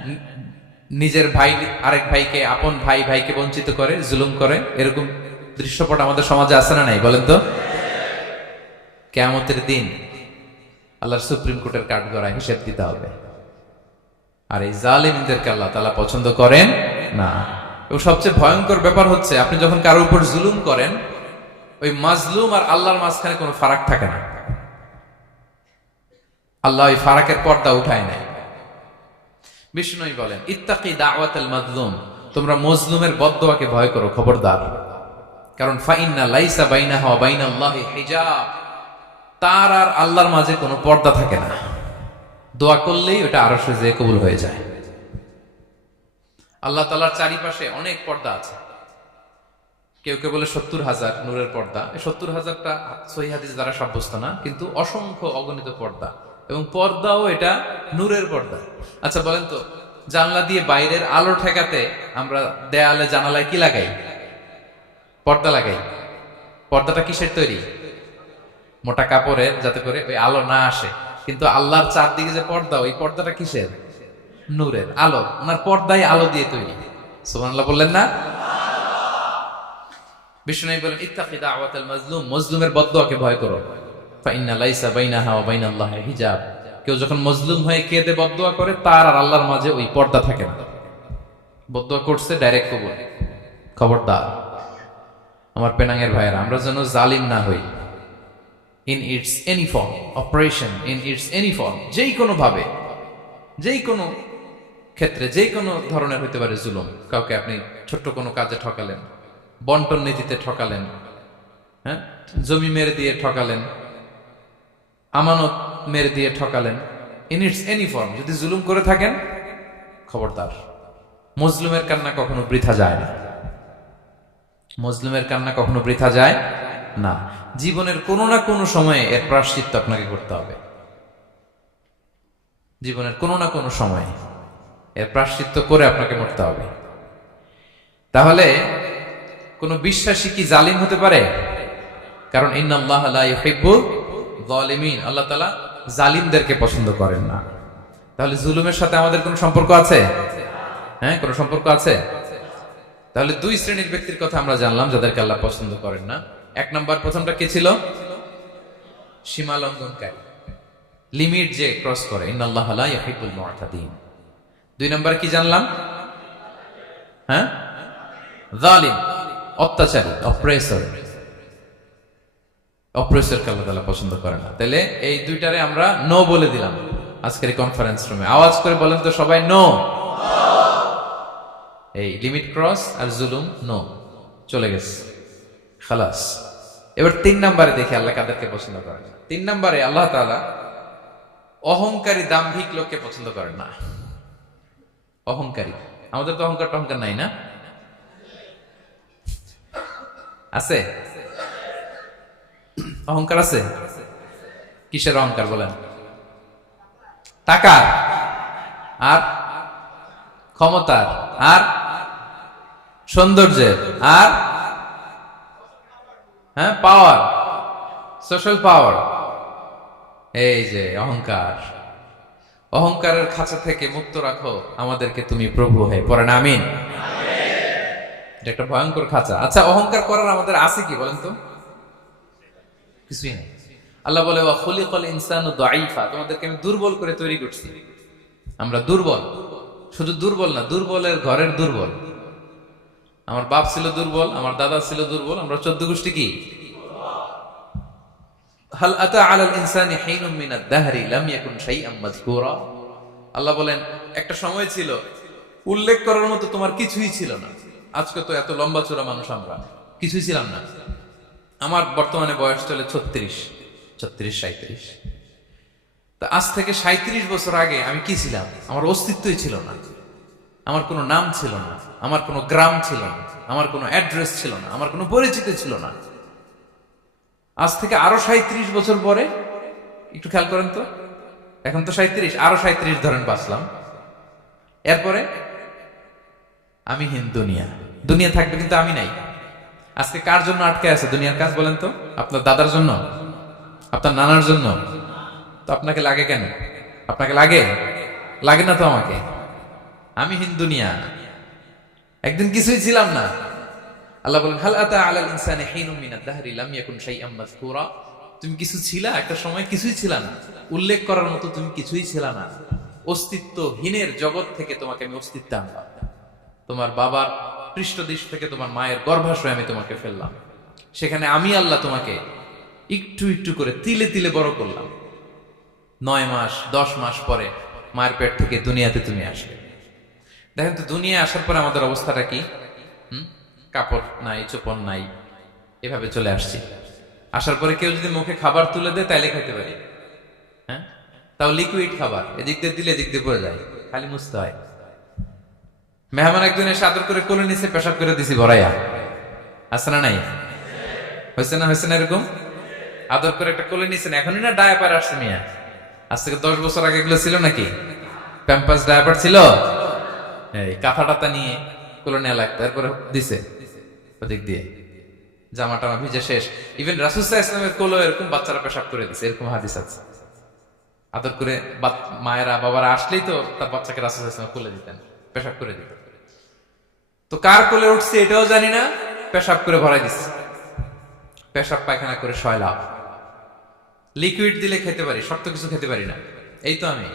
নিজের ভাই আরেক ভাইকে, আপন ভাই ভাইকে বঞ্চিত করে, জুলুম করে। এরকম দৃশ্যপট আমাদের সমাজে আছে না নাই বলেন তো? কিয়ামতের দিন আল্লাহর সুপ্রিম কোর্টের কাঠগড়ায় হিসেব দিতে হবে। আর এই জালিমদেরকে আল্লাহ তাআলা পছন্দ করেন না। এবং সবচেয়ে ভয়ঙ্কর ব্যাপার হচ্ছে, আপনি যখন কারোর উপর জুলুম করেন, ওই মাজলুম আর আল্লাহর মাঝখানে কোনো ফারাক থাকে না। আল্লাহ ওই ফারাকের পর্দা উঠায় নাই। বিষ্ণুই বলেন, ইত্তাকি দাওয়াতাল মাজলুম, তোমরা মজলুমের বদদোয়াকে ভয় করো, খবরদার। কারণ ফাইন্না লাইসা বাইনাহা ওয়া বাইনাল্লাহি হিজাব, তার আর আল্লাহর মাঝে কোনো পর্দা থাকে না। দোয়া করলেই ওটা আরশে যেয়ে কবুল হয়ে যায়। আল্লাহ তাআলার চারিপাশে অনেক পর্দা আছে। কেউ কেউ বলে 70,000 নূরের পর্দা। এই 70,000টা সহিহ হাদিস দ্বারা সাব্যস্ত না, কিন্তু অসংখ্য অগণিত পর্দা, এবং পর্দাও এটা নূরের পর্দা। আচ্ছা বলেন তো, জানলা দিয়ে বাইরের আলো ঠেকাতে আমরা দেয়ালে জানালায় কি লাগাই? পর্দা লাগাই। পর্দাটা কিসের তৈরি? মোটা কাপড়ের, যাতে করে ওই আলো না আসে। কিন্তু আল্লাহর চারদিকে যে পর্দা, ওই পর্দাটা কিসের? নূরের আলো। ওনার পর্দায় আলো দিয়ে তৈরি। সুবহানাল্লাহ বললেন না? বিষ্ণু বলেন, ইত্তাকি দাওয়াতাল মাজলুম, মজলুমের বদদোয়াকে ভয় করো। ফাইন্না লাইসা বাইনাহা ওয়া বাইনাল্লাহি হিজাব, কেউ যখন মজলুম হয়ে কেঁদে বদদোয়া করে, তার আর আল্লাহর মাঝে ওই পর্দা থাকে না। বদদোয়া করছে, ডাইরেক্ট কবুল। খবরদার আমার পেনাঙ্গের ভাইয়েরা, আমরা যেন জালিম না হই। In it's any form, operation in it's any form, যেই কোনো ভাবে, যেই কোনো ক্ষেত্রে, যেই কোনো ধরনের হইতে পারে জুলুম। কাউকে আপনি ছোট্ট কোনো কাজে ঠকালেন, বন্টন নীতিতে ঠকালেন, হ্যাঁ, জমি মেরে দিয়ে ঠকালেন, আমানত মেরে দিয়ে ঠকালেন, ইন ইটস এনি ফর্ম যদি জুলুম করে থাকেন, খবরদার। মজলুমের কান্না কখনো বৃথা যায় না। মজলুমের কান্না কখনো বৃথা যায় না। জীবনের কোনো না কোনো সময়ে এর প্রায়শ্চিত্ত আপনাকে করতে হবে। জীবনের কোনো না কোনো সময়ে এর প্রায়শ্চিত্ত করে আপনাকে মরতে হবে। তাহলে কোন বিশ্বাসী কি জালিম হতে পারে? কারণ ইন্নাল্লাহা লা ইউহিব্বুল যালিমিন, আল্লাহ তাআলা জালিমদেরকে পছন্দ করেন না। তাহলে জুলুমের সাথে আমাদের কোনো সম্পর্ক আছে? হ্যাঁ, কোনো সম্পর্ক আছে। তাহলে 2 শ্রেণীর ব্যক্তির কথা আমরা জানলাম যাদেরকে আল্লাহ পছন্দ করেন না। 1 নাম্বার, প্রথমটা কে ছিল? সীমা লঙ্ঘনকারী, লিমিট যে ক্রস করে, ইন্নাল্লাহা লা ইউহিব্বুল মুআতাদিন। 2 নাম্বার কি জানলাম? হ্যাঁ, জালিম, অত্যাচারী, অপ্রেসর। অপ্রেসরকে আল্লাহ তাআলা পছন্দ করেন না। তাহলে এই দুইটারে আমরা নো বলে দিলাম আজকের এই কনফারেন্স রুমে। আওয়াজ করে বলেন তো সবাই, নো। এই লিমিট ক্রস আর জুলুম, নো, চলে গেছে, খালাস। এবার 3 নম্বরে দেখি আল্লাহ কাদেরকে পছন্দ করেন। 3 নম্বরে আল্লাহ তাআলা অহংকারী, দাম্ভিক লোককে পছন্দ করেন না। অহংকারী, আমাদের তো অহংকার টহংকার নাই না? আছে? অহংকার আছে? কিসের অহংকার বলেন? টাকার, আর ক্ষমতার, আর সৌন্দর্যের, আর হ্যাঁ পাওয়ার, সোশ্যাল পাওয়ার, এই যে অহংকার, অহংকারের খাঁচা থেকে মুক্ত রাখো আমাদেরকে তুমি প্রভু হয়ে, পড়েন আমিন। এটা একটা ভয়ঙ্কর খাঁচা। আচ্ছা, অহংকার করার আমাদের আছে কি বলেন তো? কিছুই নেই। আল্লাহ বলে ওয়া খুলিকাল ইনসানু দাঈফা, তোমাদেরকে আমি দুর্বল করে তৈরি করছি। আমরা দুর্বল, শুধু দুর্বল না, দুর্বলের ঘরের দুর্বল। আমার বাপ ছিল দুর্বল, আমার দাদা ছিল দুর্বল, আমরা 14 গোষ্ঠী কি? হাল আতা আলাল ইনসানি হিনুম মিনাদ দাহরি লাম ইয়াকুন শাইআম মাযকুরা। আল্লাহ বলেন একটা সময় ছিল উল্লেখ করার মতো তোমার কিছুই ছিল না। আজকে তো এত লম্বা চড়া মানুষ, আমরা কিছুই ছিলাম না। আমার বর্তমানে বয়স চলে 36, 37। তা আজ থেকে 37 বছর আগে আমি কি ছিলাম? আমার অস্তিত্বই ছিল না, আমার কোনো নাম ছিল না, আমার কোনো গ্রাম ছিল না, আমার কোনো অ্যাড্রেস ছিল না, আমার কোনো পরিচিত ছিল না। আজ থেকে আরো 37 বছর পরে একটু খেয়াল করেন তো, এখন তো 37, আরো 37 ধরেন বাঁচলাম, এরপরে আমি দুনিয়া, দুনিয়া থাকবে কিন্তু আমি নাই। আজকে কার জন্য আটকে আছে দুনিয়ার কাজ বলেন তো? আপনার দাদার জন্য, আপনার নানার জন্য? তো আপনাকে লাগে কেন? আপনাকে লাগে? লাগে না তো আমাকে। আমি দুনিয়া, একদিন কিছুই ছিলাম না। আল্লাহ বলেন হাল আতা আলাল ইনসানি হিনুম মিনাদ দাহরি লাম ইয়াকুন শাইআম মাযকুরা। তুমি কিছু ছিলা, একটা সময় কিছুই ছিল না, উল্লেখ করার মতো তুমি কিছুই ছিল না। অস্তিত্বহীনের জগৎ থেকে তোমাকে আমি অস্তিত্ব আনলাম। তোমার বাবার পৃষ্ঠদেশ থেকে তোমার মায়ের গর্ভাশয়ে আমি তোমাকে ফেললাম। সেখানে আমি আল্লাহ তোমাকে একটু একটু করে তিলে তিলে বড় করলাম। 9 মাস 10 মাস পরে মায়ের পেট থেকে দুনিয়াতে তুমি আসলে। দেখেন তো দুনিয়া আসার পরে আমাদের অবস্থাটা কি? কাপড় নাই, চোপড় নাই, এভাবে চলে আসছি। আসার পরে কেউ যদি মুখে খাবার তুলে দেয় তাইলে খাইতে পারি, হ্যাঁ, তাও লিকুইড খাবার, এদিক দিয়ে দিলে এদিক দিয়ে পড়ে যায়, খালি মুছতে হয়। মেহমান একজন এসে আদর করে কোলে নিচে পেশাব করে দিছি ভরাইয়া, আছে না নাই? হয়েছে না, হয়েছে না এরকম? আদর করে একটা কোলে নিছেন, এখনই না ডায়াপার আসছে মিয়া। আজ থেকে 10 বছর আগে এগুলো ছিল নাকি? প্যাম্পাস ডায়াপার ছিল, এই কাঁথা টাতা নিয়ে কোলে নেওয়া লাগতো, এরপরে দিছে ওদিক দিয়ে, জামা টামা ভিজে শেষ। ইভেন রাসূল সাল্লাল্লাহু আলাইহি ওয়াসাল্লামের কোলে এরকম বাচ্চারা পেশাব করে দিছে, এরকম হাদিস আছে। আদর করে মায়েরা বাবারা আসলেই তো তার বাচ্চাকে রাসূল সাল্লাল্লাহু আলাইহি ওয়াসাল্লাম কোলে দিতেন, পেশাব করে দিতেন। তো কার কোলে উঠছে এটাও জানি না, পেশাব করে ভরাই দিচ্ছে, পেশাব পায়খানা করে শয়লাভ। লিকুইড দিলে খেতে পারি, শক্ত কিছু খেতে পারি না। এই তো আমি,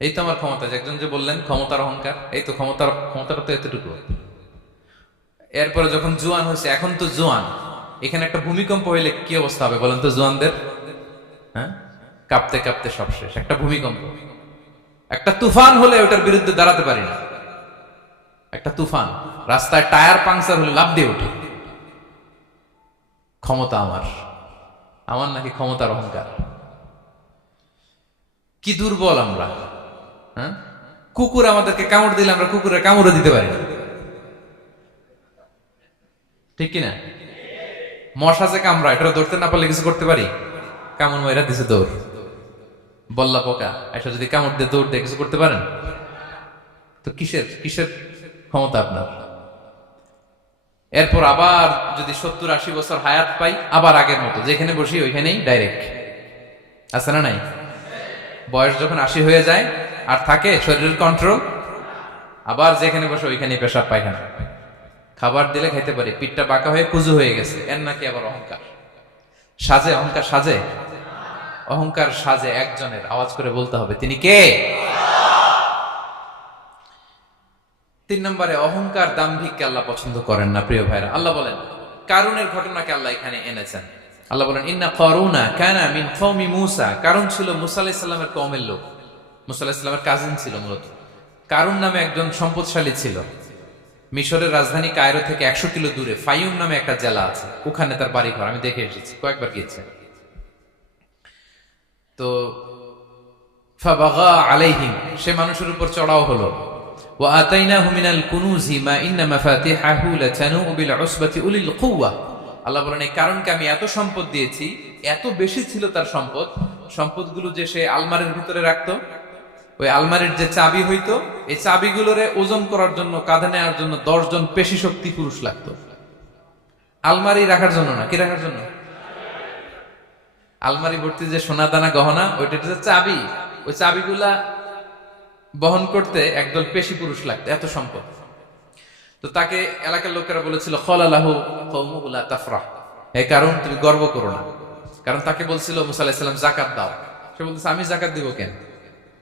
এই তো আমার ক্ষমতা। একজন যে বললেন ক্ষমতার অহংকার, এই তো ক্ষমতাটা তো এতটুকু। এরপরে যখন জোয়ান হয়েছে, এখন তো জোয়ান, এখানে একটা ভূমিকম্প হইলে কি অবস্থা হবে বলেন তো জোয়ানদের? হ্যাঁ, কাঁপতে কাঁপতে সব শেষ। একটা ভূমিকম্প, একটা তুফান হলে ওটার বিরুদ্ধে দাঁড়াতে পারি না। একটা তুফান, রাস্তায় টায়ার পাংচার হলে লাফ দিয়ে উঠি। ক্ষমতা আমার, আমার নাকি ক্ষমতার অহংকার? কি দুর্বল আমরা, হ্যাঁ? কুকুর আমাদেরকে কামড় দিলে আমরা কুকুরের কামড়ও দিতে পারি না, ঠিক কিনা? মশা যে কামড়া, এটা ধরতে না পারলে কিছু করতে পারি? কামড় মাইরা দিছে দৌড়। বল্লা পোকা এটা যদি কামড় দিয়ে দৌড় দিয়ে কিছু করতে পারেন? তো কিসের কিসের ক্ষমতা আপনার? এরপর আবার যদি 70-80 বছর হায়াত পাই, আবার আগের মতো যেখানে বসি ওইখানেই ডাইরেক্ট, আছে না নাই? বয়স যখন 80 হয়ে যায় আর থাকে শরীরের কন্ট্রোল, আবার যেখানে বসে ওইখানেই পেশাব পায়খানা। খাবার দিলে খাইতে পারি, পিঠটা বাঁকা হয়ে কুজু হয়ে গেছে, এর নাকি আবার অহংকার? সাজে অহংকার, সাজে অহংকার, সাজে একজনের। আওয়াজ করে বলতে হবে তিনি কে? 3 নম্বরে অহংকার, দাম্ভিককে আল্লাহ পছন্দ করেন না। প্রিয় ভাইরা, আল্লাহ বলেন কারুনের ঘটনাকে আল্লাহ এখানে এনেছেন। আল্লাহ বলেন ইন্না কারুনা কানা মিন কওমি মূসা। কারুন ছিল মুসা আলাইহিস সালামের কওমের লোক, মুসা আলাইহিস সালামের কাজিন ছিল মূলত। কারুন নামে একজন সম্পদশালী ছিল। মিশরের রাজধানী কায়রো থেকে 100 কিলো দূরে ফাইউম নামে একটা জেলা আছে, ওখানে তার বাড়ি ঘর। আমি দেখে এসেছি, কয়েকবার গিয়েছি। তো ফাবাগা আলাইহিম, সে মানুষের উপর চড়াও হলো। ওয়া আতাইনাহু মিনাল কুনুজি মা ইন্না মাফাতিহাহু লাতানু বিল উসবাতি উলিল কুওয়া। আল্লাহ বলেন এই কারণকে আমি এত সম্পদ দিয়েছি, এত বেশি ছিল তার সম্পদ, সম্পদগুলো যে সে আলমারির ভিতরে রাখতো, ওই আলমারির যে চাবি হইতো, এই চাবিগুলোরে ওজন করার জন্য, কাঁধে নেওয়ার জন্য 10 জন পেশি শক্তি পুরুষ লাগতো। আলমারি রাখার জন্য না, কি রাখার জন্য? আলমারি ভর্তি যে সোনা দানা গহনা, ওইটা হচ্ছে চাবি। ওই চাবিগুলা বহন করতে একদল পেশি পুরুষ লাগতো, এত সম্পদ। তো তাকে এলাকার লোকেরা বলেছিল খলালাহু কওমুহু লা তাফরাহ, হে কারণ তুমি গর্ব করো না। কারণ তাকে বলছিল মুসা আলাইহিস সালাম যাকাত দাও, সে বলতেছে আমি যাকাত দিব কেন,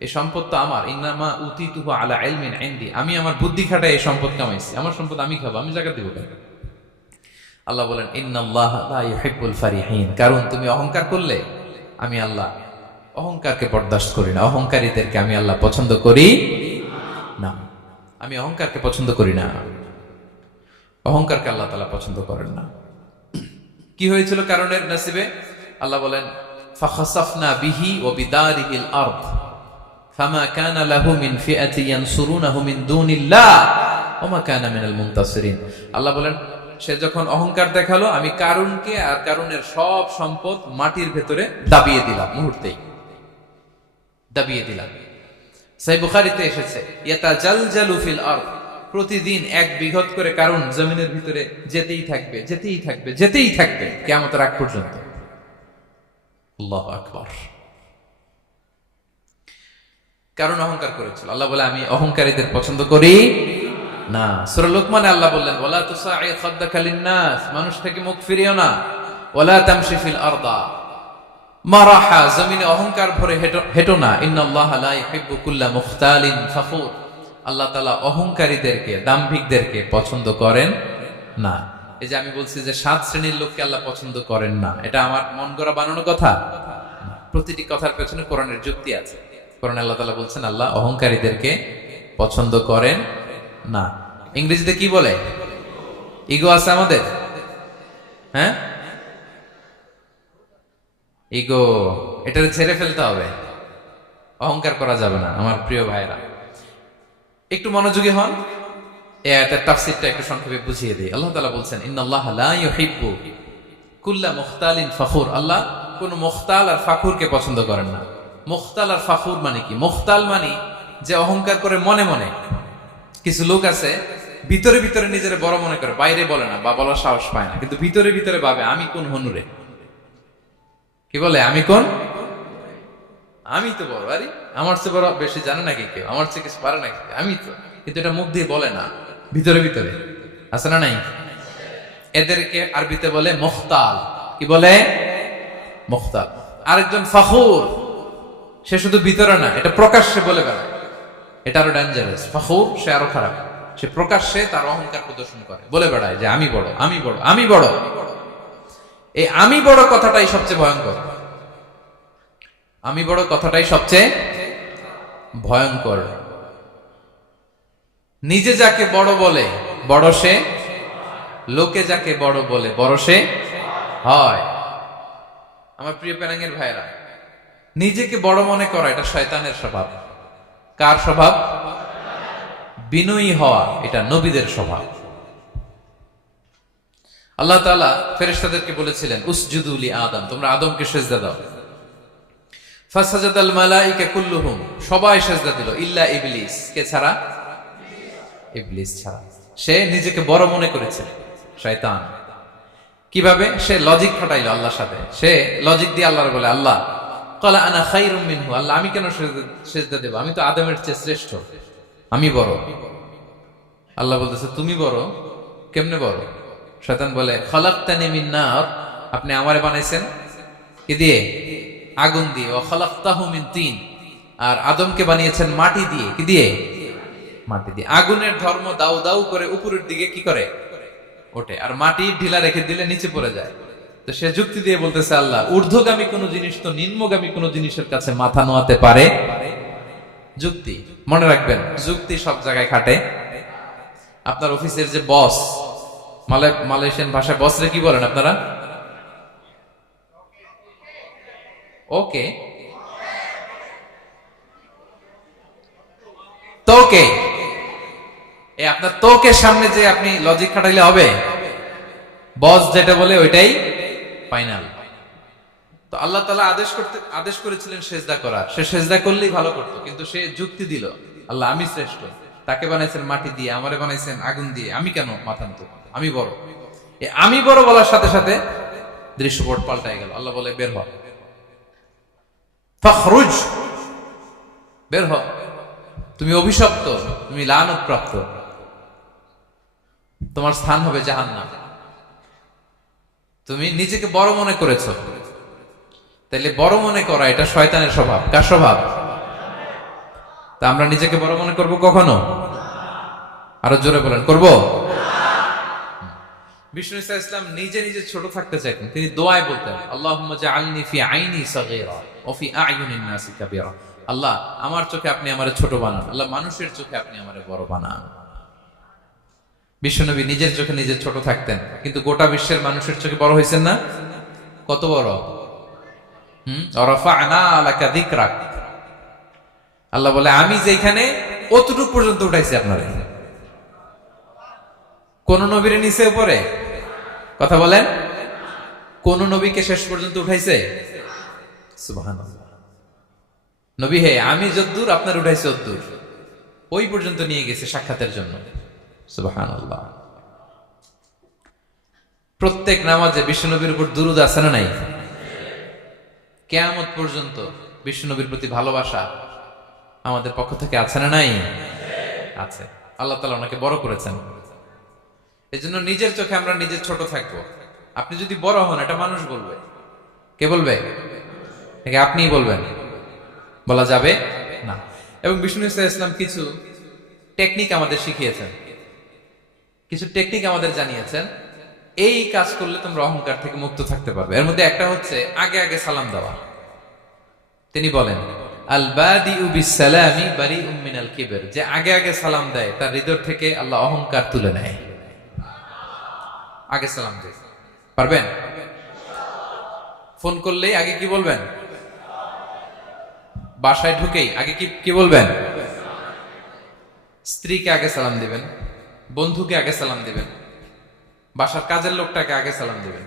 এই সম্পদ তো আমার। ইন্নামা উতিতুহু আলা ইলমিন ইনদি, আমি আমার বুদ্ধি খাটায় এই সম্পদ কামাইছি, আমার সম্পদ আমি খাবো, আমি যাকাত দিব কেন। আল্লাহ বলেন ইন্নাল্লাহা লা ইউহিব্বুল ফারিহিন, কারণ তুমি অহংকার করলে আমি আল্লাহ অহংকারকে বরদাস্ত করি না, অহংকারীদেরকে আমি আল্লাহ পছন্দ করি না। আমি অহংকারকে পছন্দ করি না, অহংকারকে আল্লাহ তাআলা পছন্দ করেন না। কি হয়েছিল কারণের নসিবে? আল্লাহ বলেন ফাখাসাফনা বিহি ওয়া বিদারিহিল আরদ ফামা কানা লাহু মিন ফিআতি ইয়ানসুরুনাহু মিন দুনিল্লাহ ওয়া মা কানা মিনাল মুনতাসিরিন। আল্লাহ বলেন সে যখন অহংকার দেখালো, আমি কারুনকে আর কারুনের সব সম্পদ মাটির ভেতরে দাবিয়ে দিলাম, মুহূর্তেই দাবিয়ে দিলাম। সহিহ বুখারীতে এসেছে ইয়াতাজালজালু ফিল আরদ, প্রতিদিন 1 বিঘত করে কারুন জমিনের ভিতরে যেতেই থাকবে, যেতেই থাকবে, যেতেই থাকবে কিয়ামতের আগ পর্যন্ত। আল্লাহু আকবার। কারণ অহংকার করেছিল। আল্লাহ বলে আমি অহংকারীদের পছন্দ করি না। সূরা লুকমানে আল্লাহ বললেন ওয়ালা তুসাঈ খাদ্দাকা লিন-নাস, মানুষ থেকে মুখ ফিরিও না। ওয়ালা তামশি ফিল আরদা মারাহা, জমিনে অহংকার ভরে হেঁটো না। ইন্নাল্লাহা লা ইউহিব্বু কুল্লা মুখতালিন ফাখুর, আল্লাহ তাআলা অহংকারীদেরকে, দাম্ভিকদেরকে পছন্দ করেন না। এই যে আমি বলছি যে 7 শ্রেণীর লোককে আল্লাহ পছন্দ করেন না, এটা আমার মন গড়া বানানো কথা। প্রতিটি কথার পেছনে কোরআনের যুক্তি আছে। কোরআনে আল্লাহ তাআলা বলছেন আল্লাহ অহংকারীদেরকে পছন্দ করেন না। ইংরেজিতে কি বলে? ইগো আছে আমাদের, হ্যাঁ ইগো, এটা ছেড়ে ফেলতে হবে, অহংকার করা যাবে না। আমার প্রিয় ভাইরা একটু মনোযোগী হন, এই আয়াতের তাফসীরটা একটু সংক্ষেপে বুঝিয়ে দেই। আল্লাহ তাআলা বলছেন ইন্নাল্লাহা লা ইউহিব্বু কুল্লা মুখতালিন ফাখুর, আল্লাহ কোন মুখতাল আর ফাখুরকে পছন্দ করেন না। মুখতাল আর ফাখুর মানে কি? মুখতাল মানে যে অহংকার করে মনে মনে। কিছু লোক আছে ভিতরে ভিতরে নিজের বড় মনে করে, বাইরে বলে না বা বলার সাহস পায় না, কিন্তু ভিতরে ভিতরে ভাবে আমি কোন হনুরে, কি বলে আমি কোন, আমি তো বড়, আরে আমার চেয়ে বড় বেশি জানে নাকি কেউ, আমার চেয়ে কিছু পারে নাকি, আমি তো, কিন্তু এটা মুখ দিয়ে বলে না, ভিতরে ভিতরে আছে না নাই? এদেরকে আরবিতে বলে মুখতাল। কি বলে? মুখতাল। আরেকজন ফাখুর, সে শুধু ভিতরে না, এটা প্রকাশ্যে বলে বেড়ায়, এটা আরো ডেঞ্জারাস। ফাখুর সে আরো খারাপ, সে প্রকাশ্যে তার অহংকার প্রদর্শন করে, বলে বেড়ায় যে আমি বড়, আমি বড়, আমি বড়। এই আমি বড় কথাটাই সবচেয়ে ভয়ঙ্কর। আমি বড় কথাটাই সবচেয়ে ভয়ঙ্কর। নিজে যাকে বড় বলে বড় সে, লোকে যাকে বড় বলে বড় সে হয়। আমার প্রিয় পেনাঙ্গের ভাইরা, নিজেকে বড় মনে করা এটা শয়তানের স্বভাব। কার স্বভাব? বিনয়ী হওয়া এটা নবীদের স্বভাব। আল্লাহ তাআলা ফেরেশতাদেরকে বলেছিলেন উসজুদু লি আদম, তোমরা আদমকে সিজদা দাও। ফাসাজাদাল মালাইকা কুল্লুহুম, সবাই সিজদা দিল ইল্লা ইবলিস, কে ছাড়া? ইবলিস ছাড়া। সে নিজেকে বড় মনে করেছে, শয়তান। কিভাবে? সে লজিক খাটাইলো আল্লাহর সাথে। সে লজিক দিয়ে আল্লাহর বলে আল্লাহ ক্বালা আনা খায়রুম মিনহু, আল্লাহ আমি কেন সিজদা দেব, আমি তো আদমের চেয়ে শ্রেষ্ঠ, আমি বড়। আল্লাহ বলতেছে তুমি বড়, কেমনে বড়? শয়তান বলে খলাকতানি মিন নার, আপনি আমারে বানাইছেন কি দিয়ে? আগুন দিয়ে। ওয়া খলাকতাহু মিন তিন, আর আদমকে বানিয়েছেন মাটি দিয়ে। কি দিয়ে? মাটি দিয়ে। আগুনের ধর্ম দাউ দাউ করে উপরের দিকে কি করে? ওঠে, আর মাটি ঢিলা রেখে দিলে নিচে পড়ে যায়। তো সে যুক্তি দিয়ে বলতেছে আল্লাহ ঊর্ধ্বগামী কোন জিনিস তো নিম্নগামী কোন জিনিসের কাছে মাথা নোয়াতে পারে? যুক্তি, মনে রাখবেন যুক্তি সব জায়গায় খাটে। আপনার অফিসের যে বস, মালয়েশিয়ান ভাষায় বসরে কি বলেন আপনারা? ওকে, তোকে, এই আপনার তোকে সামনে যে আপনি লজিক খাটাইলে হবে? বস যেটা বলে ওইটাই ফাইনাল। তো আল্লাহ তাআলা আদেশ করেছিলেন সেজদা করার, সে সেজদা করলেই ভালো করতো, কিন্তু সে যুক্তি দিল আল্লাহ আমি শ্রেষ্ঠ, তাকে বানাইছেন মাটি দিয়ে, আমারে বানাইছেন আগুন দিয়ে, আমি কেন মাথা নত, আমি বড়। আমি বড় বলার সাথে সাথে দৃশ্যপট পাল্টাই গেল। আল্লাহ বলে বের হ, ফাখরুজ, বের হ, তুমি অভিশপ্ত, তুমি লানত প্রাপ্ত, তোমার স্থান হবে জাহান্নাম। তুমি নিজেকে বড় মনে করেছো, তাইলে বড় মনে করা এটা শয়তানের স্বভাব। কার স্বভাব? তা আমরা নিজেকে বড় মনে করব কখনো? আরো জোরে বলেন, করব? বিষ্ণু ইসা ইসলাম নিজে নিজে ছোট থাকতে চাইতেন। তিনি দোয়ায় বলতেন, আল্লাহুম্মা জাআলনি ফি আইনি সাগীরা ওয়া ফি আ'য়ুনিন নাসি কাবীরা। আল্লাহ, আমার চোখে আপনি আমারে ছোট বানান, আল্লাহ মানুষের চোখে আপনি আমারে বড় বানান। বিশ্বনবী নিজের চোখে নিজে ছোট থাকতেন, কিন্তু গোটা বিশ্বের মানুষের চোখে বড় হয়েছেন না? কত বড়! রাফা'না লাকা যিকরাক। আল্লাহ বলে, আমি যেখানে অতটুকু পর্যন্ত উঠাইছি আপনারে। কোন নবীর নিচে উপরে? কথা বলেন, কোন নবীকে শেষ পর্যন্ত উঠাইছে? সুবহানাল্লাহ। নবী হে, আমি যদ্দূর আপনার উঠাইছে অদ্দূর, ওই পর্যন্ত নিয়ে গেছে সাক্ষাতের জন্য। সুবহানাল্লাহ। প্রত্যেক নামাজে বিশ্বনবীর উপর দুরূদ আছে না নাই? কিয়ামত পর্যন্ত বিশ্বনবীর প্রতি ভালোবাসা আমাদের পক্ষ থেকে আছে না নাই? আছে। আল্লাহ তাআলা ওনাকে বড় করেছেন। এজন্য নিজের চোখে আমরা নিজের ছোট থাকবো। আপনি যদি বড় হন, এটা মানুষ বলবে। কে বলবে? নাকি আপনিই বলবেন? বলা যাবে না। এবং বিষ্ণু ইসলাম কিছু টেকনিক আমাদের শিখিয়েছেন, কিছু টেকনিক আমাদের জানিয়েছেন। এই কাজ করলে তোমরা অহংকার থেকে মুক্ত থাকতে পারবে। এর মধ্যে একটা হচ্ছে আগে আগে সালাম দেওয়া। তিনি বলেন, আল বাদিউ বিসসালামি বারিউম মিনাল কিবর, যে আগে আগে সালাম দেয় তার হৃদয় থেকে আল্লাহ অহংকার তুলে নেয়। আগে সালাম দেয়, পারবেন? ফোন করলেই আগে কি বলবেন? বাসায় ঢুকেই আগে কি বলবেন? স্ত্রীকে আগে সালাম দিবেন, বন্ধুকে আগে সালাম দিবেন, বাসার কাজের লোকটাকে আগে সালাম দিবেন,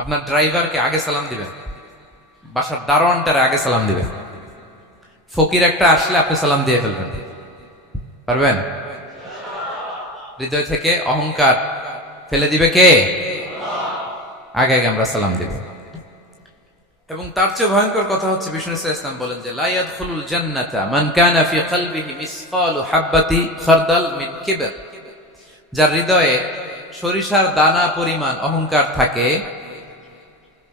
আপনার ড্রাইভারকে আগে সালাম দিবেন, বাসার দারোয়ানটারে আগে সালাম দিবেন। ফকির একটা আসলে আপনি সালাম দিয়ে ফেলবেন। পারবেন? হৃদয় থেকে অহংকার ফেলে দিবে কে? আগে আগে আমরা সালাম দিব। এবং তার চেয়ে ভয়ঙ্কর কথা হচ্ছে, বিষ্ণু ইসলাম বলেন যে লা ইয়াদখুলুল জান্নাতা মান কানা ফি কলবিহি মিসকালু হাববাতি খারদাল মিন কিবর, যার হৃদয়ে সরিষার দানা পরিমাণ অহংকার থাকে,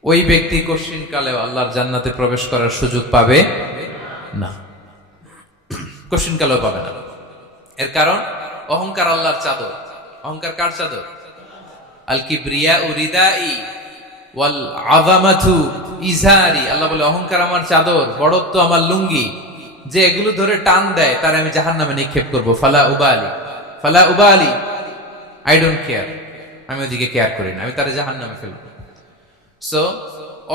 ওই ব্যক্তি কশিনকালেও আল্লাহর জান্নাতে প্রবেশ করার সুযোগ পাবে না। কশিনকালেও পাবে না। এর কারণ অহংকার আল্লাহর চাদর। অহংকার কার চাদর? আল কিবরিয়া রিদাই ওয়াল আযামাতু ইজারি। আল্লাহ বলে, অহংকার আমার চাদর, বড়ত্ব আমার লুঙ্গি। যে এগুলো ধরে টান দেয় তার আমি জাহান্নামে নিক্ষেপ করব। ফালা উবালি, ফালা উবালি, আই ডোন্ট কেয়ার। আমি ওদিকে কেয়ার করি না, আমি তারে জাহান্নামে ফেলব। সো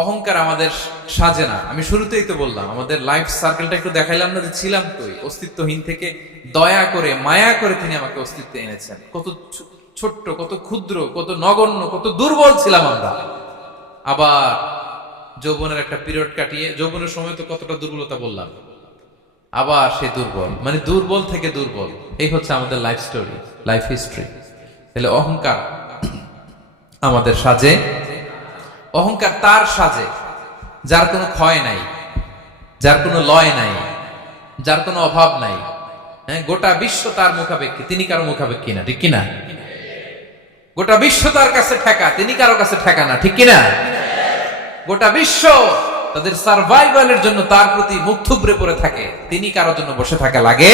অহংকার আমাদের সাজে না। আমি শুরুতেই তো বললাম, আমাদের লাইফ সার্কেলটা একটু দেখাইলাম না, যে ছিলাম কই অস্তিত্বহীন থেকে দয়া করে মায়া করে তিনি আমাকে অস্তিত্বে এনেছেন। কত ছোট্ট, কত ক্ষুদ্র, কত নগণ্য, কত দুর্বল ছিলাম আমরা। আবার যৌবনের একটা পিরিয়ড কাটিয়ে, যৌবনের সময় তো কতটা দুর্বলতা বললাম, আবার সে দুর্বল, মানে দুর্বল থেকে দুর্বল। এই হচ্ছে আমাদের লাইফ স্টোরি, লাইফ হিস্ট্রি। তাহলে অহংকার আমাদের সাজে। অহংকার তার সাজে যার কোনো ক্ষয় নাই, যার কোনো লয় নাই, যার কোনো অভাব নাই। হ্যাঁ, গোটা বিশ্ব তার মুখাপেক্ষী, তিনি কারো মুখাপেক্ষী না, ঠিক কিনা? গোটা বিশ্ব তার কাছে ঠেকা, তিনি কারো কাছে ঠেকা না, ঠিক কিনা? গোটা বিশ্ব তাদের সার্ভাইভালের জন্য তার প্রতি মুখ থুবড়ে পড়ে থাকে, তিনি কারোর জন্য বসে থাকা লাগে।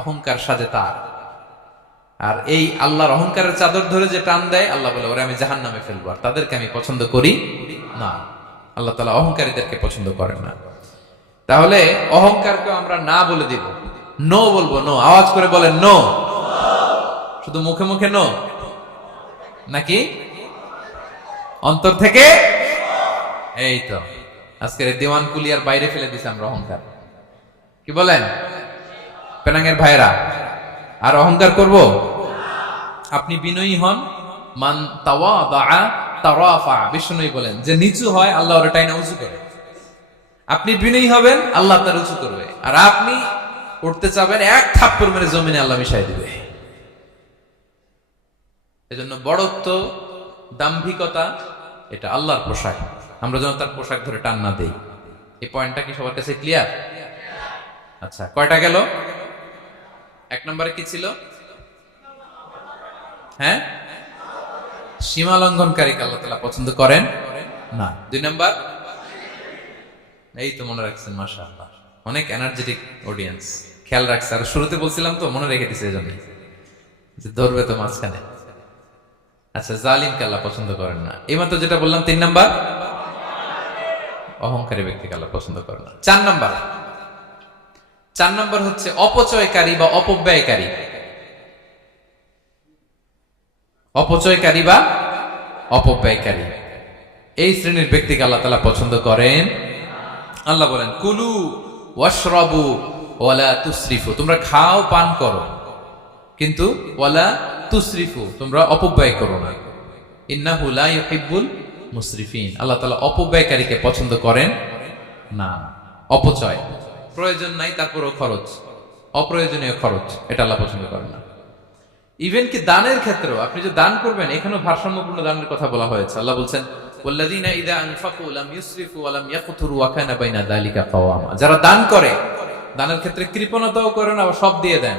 অহংকার সাজে তার। আর এই আল্লাহর অহংকারের চাদর ধরে যে টান দেয়, আল্লাহ বলে, ওরা আমি জাহান্নামে ফেলবো, আর তাদেরকে আমি পছন্দ করি না। আল্লাহ তাআলা অহংকারীদেরকে পছন্দ করেন না। তাহলে অহংকারকে আমরা না বলে দিব, নো বলবো। নো, আওয়াজ করে বলেন নো। শুধু মুখে মুখে নো নাকি অন্তর থেকে? এই তো আজকের দিওয়ান কুলিয়ার বাইরে ফেলে দিছে আমরা অহংকার। কি বলেন পেনাঙ্গের ভাইরা? আর অহংকার করব? আপনি বিনয়ী হন। মান তাওয়াদা তারাফা। বিষ্ণু বলেন, যে নিচু হয় আল্লাহ ওর টাইনা উঁচু করে। আপনি বিনয়ী হবেন, আল্লাহ তার উঁচু করবে। আর আপনি উঠতে চাবেন, এক থাপ্পড় মেরে জমিনে আল্লাহ মিশাই দিবে। এজন্য বড়ত্ব, দাম্ভিকতা এটা আল্লাহর পোশাক। আমরা যেন তার পোশাক ধরে টান না দেই। এই পয়েন্টটা কি সবার কাছে ক্লিয়ার? আচ্ছা, কয়টা গেল? এক নম্বরে কি ছিল? হ্যাঁ, সীমা লঙ্ঘনকারীকে আল্লাহ তাআলা পছন্দ করেন না। দুই নাম্বার, এই তো মনে রাখছেন, মাশাআল্লাহ, অনেক এনার্জেটিক অডিয়েন্স, খেয়াল রাখছে। আর শুরুতে বলছিলাম তো, মনে রেখে দিছে এজন্য, যে ধরবে তো মাঝখানে। আচ্ছা, জালিমকে আল্লাহ পছন্দ করেন না। এইমাত্র যেটা বললাম, তিন নাম্বার, অহংকারী ব্যক্তিকে আল্লাহ পছন্দ করেন না। চার নাম্বার হচ্ছে অপচয়কারী বা অপব্যয়কারী। অপচয়কারী বা অপব্যয়কারী, এই শ্রেণীর ব্যক্তিকে আল্লাহ তাআলা পছন্দ করেন। আল্লাহ বলেন, কুলু ওয়াশরাবু ওয়ালা তুসরিফু, তোমরা খাও পান করো, কিন্তু ওয়ালা তুসরিফু, তোমরা অপব্যয় করো না। ইন্নাহু লা ইউহিব্বুল মুসরিফিন, আল্লাহ তাআলা অপব্যয়কারীকে পছন্দ করেন না। অপচয়, প্রয়োজন নাই তারপরও খরচ, অপ্রয়োজনীয় খরচ, এটা আল্লাহ পছন্দ করেন না। ইভেন কি দানের ক্ষেত্রেও, আপনি যে দান করবেন, এখানেও ভারসাম্যপূর্ণ দানের কথা বলা হয়েছে। আল্লাহ বলছেন, ওয়াল্লাযীনা ইযা আনফাকু লাম ইউসরিফু ওয়া লাম ইয়াকতুরু ওয়া কানা বাইনা যালিকা কাওয়ামা, যারা দান করে, দানের ক্ষেত্রে কৃপণতাও করে না, আবার সব দিয়ে দেন।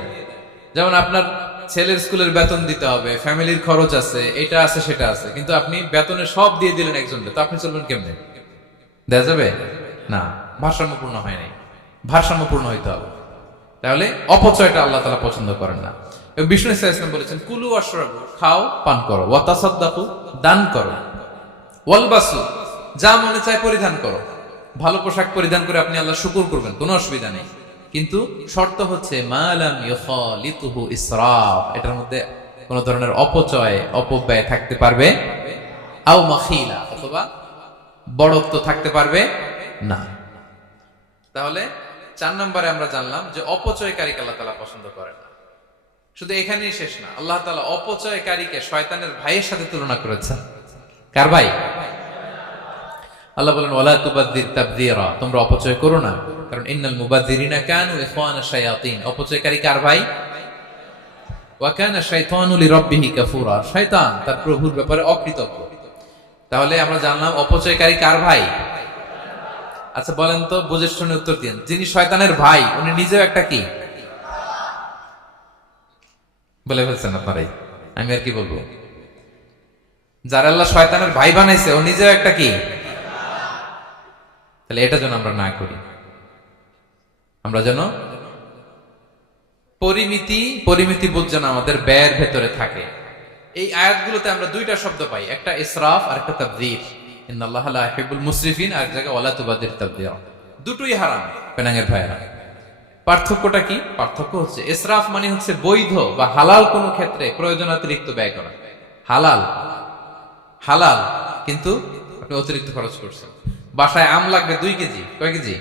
যেমন আপনার ছেলের স্কুলের বেতন দিতে হবে, ফ্যামিলির খরচ আছে, এটা আছে সেটা আছে, কিন্তু আপনি বেতনে সব দিয়ে দিলেন একজনকে, তো আপনি চলবেন কেমনে? দেয়া যাবে না, ভারসাম্যপূর্ণ হয় নাই। ভারসাম্যপূর্ণ হইতে হবে। তাহলে অপচয়টা আল্লাহ তাআলা পছন্দ করেন না। এবং বিষ্ণু ইসা ইসলাম বলেছেন, কুলু ওয়াশরাবু, খাও পান করো, ওয়া তাসাদ্দাকু, দান করো, ওয়ালবাসু, যা মনে চায় পরিধান করো। ভালো পোশাক পরিধান করে আপনি আল্লাহ শুকর করবেন, কোনো অসুবিধা নেই, কিন্তু শর্ত হচ্ছে মা লাম ইউখালিতুহু ইসরাফ, এটার মধ্যে কোন ধরনের অপচয় অপব্যয় থাকতে পারবে, আও মাখিলা, অথবা বড়ত্ব থাকতে পারবে না। তাহলে 4 নম্বরে আমরা জানলাম যে অপচয়কারীকে আল্লাহ তাআলা পছন্দ করেন না। শুধু এখানেই শেষ না, আল্লাহ তাআলা অপচয়কারীকে শয়তানের ভাইয়ের সাথে তুলনা করেছেন। কার ভাই? আল্লাহ বলেন, ওয়ালা তুবাযযির তাবযীরা, তোমরা অপচয় করো না, কারণ ইন্নাল মুবাযযিরিনা কানু ইখওয়ানাশ শায়াতিন, অপচয়কারী কার ভাই? ওয়া কানা শাইতানু লিরাব্বিহি কাফুরা, শয়তান তার প্রভুর ব্যাপারে অকৃতজ্ঞ। তাহলে আমরা জানলাম অপচয়কারী কার ভাই? আচ্ছা বলেন তো, বুঝে শুনে উত্তর দিন, যিনি শয়তানের ভাই, উনি নিজেও একটা কি? বলে ফেলছেন আপনারাই, আমি আর কি বলবো। যারা আল্লাহ শয়তানের ভাই বানাইছে, ও নিজেও একটা কি? তাহলে এটা যেন আমরা না করি। আমরা যেন পরিমিতি বোধ যেন আমাদের ব্যয়ের ভেতরে থাকে। এই আয়াতগুলোতে আমরা দুইটা শব্দ পাই, একটা ইসরাফ আর একটা তাবযীর। ইন্নাল্লাহা লা ইউহিব্বুল মুসরিফিন, আর এক জায়গায় ওয়ালা তুবাযযির তাবযীরা। দুটোই হারাম পেনাঙ্গের ভাইরা। পার্থক্যটা কি? পার্থক্য হচ্ছে, ইসরাফ মানে হচ্ছে বৈধ বা হালাল কোনো ক্ষেত্রে প্রয়োজনাতিরিক্ত ব্যয় করা। হালাল, কিন্তু আপনি অতিরিক্ত খরচ করছেন। বাসায় আম লাগবে 2 কেজি, কয় কেজি?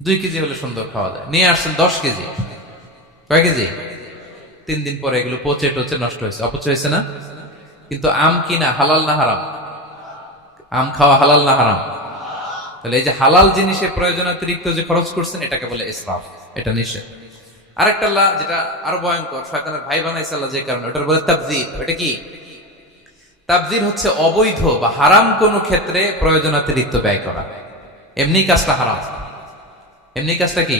2 কেজি হলে সুন্দর খাওয়া যায়। নিয়ে আসছেন 10 কেজি, কয় কেজি? 3 দিন পরে এগুলো পচে টচে নষ্ট হয়েছে, অপচয় হয়েছে না? কিন্তু আম কিনা হালাল না হারাম? আম খাওয়া হালাল না হারাম? তাহলে এই যে হালাল জিনিসে প্রয়োজনাতিরিক্ত যে খরচ করছেন, এটাকে বলে ইসরাফ, এটা নিষেধ। আরেকটা আল্লাহ, যেটা আরো ভয়ঙ্কর, শয়তানের ভাই বানাইছে আল্লাহ যে কারণে, ওটার বলে তাবযীর। এটা কি? তাবযীর হচ্ছে অবৈধ বা হারাম কোন ক্ষেত্রে প্রয়োজনাতিরিক্ত ব্যয় করা। এমনি কাজটা হারাম। এমনি কাজটা কি?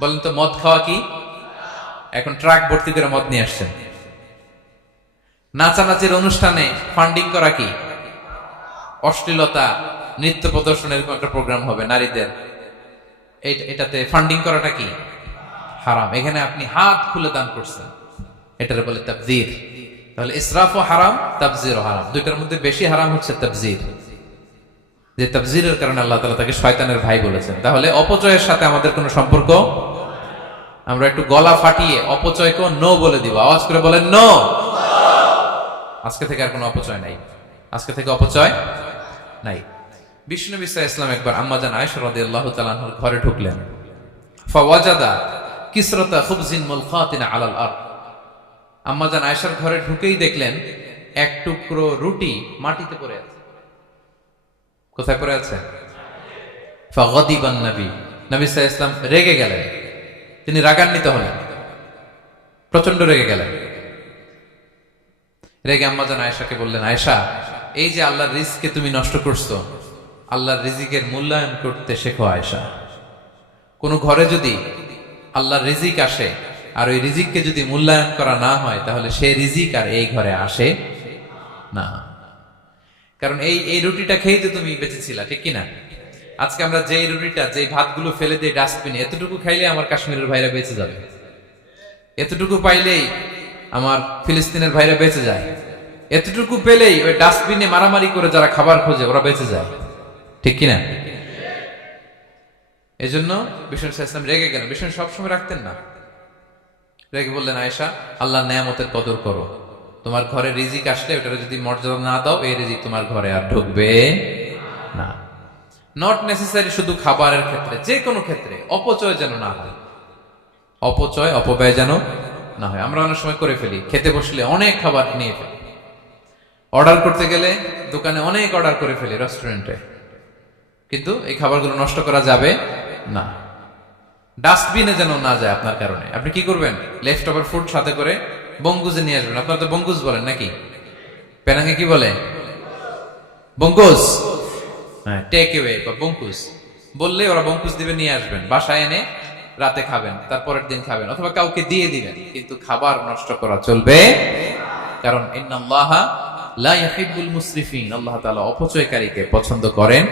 বলেন তো, মদ খাওয়া কি? এখন ট্রাক ভর্তি করে মদ নিয়ে আসছেন। নাচানাচির অনুষ্ঠানে ফান্ডিং করা কি? অশ্লীলতা, নৃত্য প্রদর্শনের এরকম একটা প্রোগ্রাম হবে নারীদের, এটাতে ফান্ডিং করাটা কি? হারাম। এখানে আপনি হাত খুলে দান করছেন, এটার বলে তাবযীর। তাহলে ইসরাফও হারাম, তাবযীরও হারাম। দুইটার মধ্যে বেশি হারাম হচ্ছে তাবযীর, যে তাবযীরের কারণে আল্লাহ তাআলা তাকে শয়তানের ভাই বলেছেন। তাহলে অপচয়ের সাথে আমাদের কোনো সম্পর্ক। আমরা একটু গলা ফাটিয়ে অপচয়কে নো বলে দিব, আওয়াজ করে বলেন নো। আজকে থেকে আর কোনো অপচয় নাই, আজকে থেকে অপচয় নাই। বিষ্ণু ইসলাম একবার আম্মাজান আয়েশা রাদিয়াল্লাহু তাআলা আনহার ঘরে ঢুকলেন। ফাওয়াজাদা কিসরাতা খুবজিন মুলকাতিন আলাল আরদ। আম্মাজান আয়েশার ঘরে ঢুকেই দেখলেন এক টুকরো রুটি মাটিতে পড়ে আছে। কোথায় পড়ে আছে? ফাগাদিবান নবী সাল্লাল্লাহু আলাইহি ওয়াসাল্লাম রেগে গেলেন, তিনি রাগান্বিত হলেন, প্রচন্ড রেগে গেলেন। রেগে আম্মাজান আয়েশাকে বললেন, আয়েশা, এই যে আল্লাহর রিজকে তুমি নষ্ট করছো, আল্লাহর রিজিকের মূল্যায়ন করতে শেখো আয়েশা। কোনো ঘরে যদি আল্লাহর রিজিক আসে আর ওই রিজিককে যদি মূল্যায়ন করা না হয়, তাহলে সে রিজিক আর এই ঘরে আসে না। কারণ এই রুটিটা খেয়েই তো তুমি বেঁচেছিলা, ঠিক কিনা? আজকে আমরা যেই রুটিটা, যেই ভাতগুলো ফেলে দিই ডাস্টবিনে, এতটুকু খাইলে আমার কাশ্মীরের ভাইরা বেঁচে যাবে, এতটুকু পাইলেই আমার ফিলিস্তিনের ভাইরা বেঁচে যায়, এতটুকু পেলেই ওই ডাস্টবিনে মারামারি করে যারা খাবার খোঁজে ওরা বেঁচে যায়, ঠিক কিনা? এই জন্য বিষ্ণু ইসলাম রেগে গেলেন। বিষ্ণু সবসময় রাখতেন না, রেগে বললেন, আয়েশা, আল্লাহর নেয়ামতের কদর করো। তোমার ঘরে রিজিক আসলে ওটার যদি মর্যাদা না দাও, এই রিজিক তোমার ঘরে আর ঢুকবে না। নট নেসেসারি শুধু খাবারের ক্ষেত্রে, যে কোনো ক্ষেত্রে অপচয় যেন না হয়, অপচয় অপব্যয় যেন না হয়। আমরা অনেক সময় করে ফেলি, খেতে বসলে অনেক খাবার নিয়ে ফেলি, অর্ডার করতে গেলে দোকানে অনেক অর্ডার করে ফেলি, রেস্টুরেন্টে, কিন্তু এই খাবারগুলো নষ্ট করা যাবে না। ডাস্টবিনে যেন না যায় আপনার কারণে। আপনি কি করবেন? লেফট ওভার ফুড সাথে করে বঙ্গুজে নিয়ে আসবেন। আপনারা তো বঙ্গুজ বলেন নাকি? পেনাঙ্গে কি বলে? বঙ্কুজ। হ্যাঁ, টেক অ্যাওয়ে বা বঙ্কুজ বললে ওরা বঙ্কুজ দিবে, নিয়ে আসবেন, বাসায় এনে রাতে খাবেন, তারপরের দিন খাবেন, অথবা কাউকে দিয়ে দিবেন, কিন্তু খাবার নষ্ট করা চলবে। কারণ ইন্নাল্লাহা লা ইউহিব্বুল মুসরিফিন, আল্লাহ তাআলা অপচয়কারীকে পছন্দ করেন।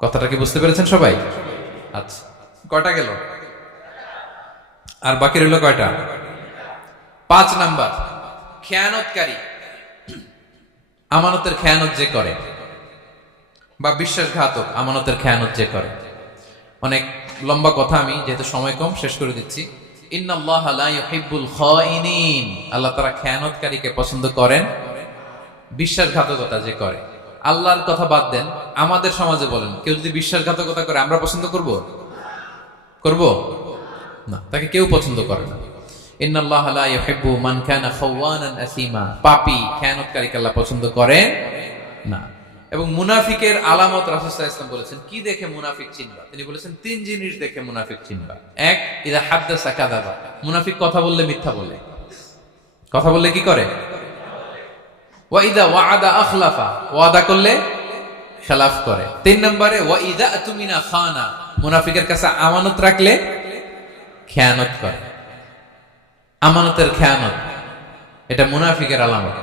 কথাটা কি বুঝতে পেরেছেন সবাই? আচ্ছা, কয়টা গেল? আর বাকি রইল কয়টা? 5 নাম্বার, খেয়ানতকারী। আমানতের খেয়ানত যে করে, বা বিশ্বাসঘাতক আমানতের খেয়ানত যে করে। অনেক লম্বা কথা, আমি যেহেতু সময় কম শেষ করে দিচ্ছি। ইন্নাল্লাহা লা ইউহিব্বুল খাইনিন, আল্লাহ তাআলা খেয়ানতকারীকে পছন্দ করেন, বিশ্বাসঘাতকতা যে করে। আল্লাহর কথা বাদ দেন, আমাদের সমাজে বলেন, কেউ যদি বিশ্বাসঘাতকতা করে আমরা পছন্দ করব? করব না, তাকে কেউ পছন্দ করে না। ইন্নাল্লাহা লা ইউহিব্বু মান কানা খাওয়ানান আসিমা, পাপী খেয়ানতকারীকে আল্লাহ পছন্দ করেন না। এবং মুনাফিকের আলামত রাসূল সাল্লাল্লাহু আলাইহি ওয়াসাল্লাম বলেছেন, কি দেখে মুনাফিক চিনবা? তিনি বলেছেন 3 জিনিস দেখে মুনাফিক চিনবা। 1, ইযা হাদাসা কাযাবা, মুনাফিক কথা বললে মিথ্যা বলে। কথা বললে কি করে? ওয়া ইযা ওয়া'আদা আখলাফা, ওয়াদা করলে খেলাফ করে। 3 নম্বরে ওয়া ইযা আতুমিনা খানা, মুনাফিকের কাছে আমানত রাখলে খেয়ানত করে। আমানতের খেয়ানত, এটা মুনাফিকের আলামত।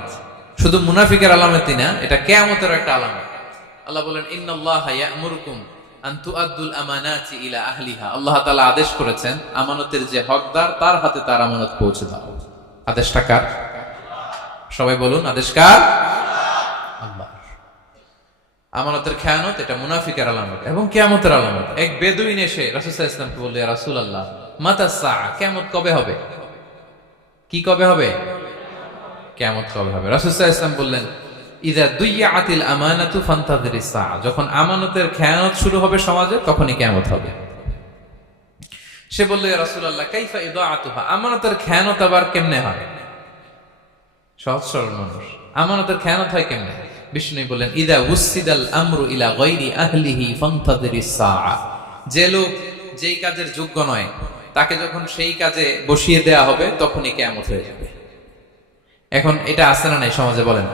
শুধু মুনাফিকের আলামতই না, এটা কিয়ামতের একটা আলামত। আল্লাহ বলেন, ইন্নাল্লাহা ইয়া'মুরুকুম আন তুআদ্দুল আমানাতি ইলা আহলিহা, আল্লাহ তাআলা আদেশ করেছেন আমানতের যে হকদার তার হাতে তার আমানত পৌঁছে দাও। আদেশটা কার? সবাই বলুন, আদেশ কার? আল্লাহ। আমানতের খেয়ানত এটা মুনাফিকের আলামত এবং কিয়ামতের আলামত। এক বেদুইন এসে রাসূল সাল্লাল্লাহু আলাইহি ওয়াসাল্লামকে বলল, ইয়া রাসূলুল্লাহ, মাতা সাআ, কিয়ামত কবে হবে? কি কবে হবে? কিয়ামত কবে হবে? রাসূল সাল্লাল্লাহু আলাইহি ওয়াসাল্লাম বললেন, ইযা দুইয়াতিল আমানাতু ফান্তাযিরিস সাআ, যখন আমানতের খেয়ানত শুরু হবে সমাজে, তখনই কিয়ামত হবে। সে বলল, ইয়া রাসূলুল্লাহ, কাইফা ইদাআতুহা, আমানতের খেয়ানত আবার কেমনে হয়? সহজ সরল মানুষ, আমানতের খেয়ানত হয় কেমনে? বিষ্ণু বললেন, ইযা উসিদাল আমরু ইলা গায়রি আহলিহি ফান্তাযিরিস সাআ, যে লোক যেই কাজের যোগ্য নয় তাকে যখন সেই কাজে বসিয়ে দেয়া হবে, তখনই কিয়ামত হয়ে যাবে। এখন এটা আছে না নাই সমাজে? বলেন।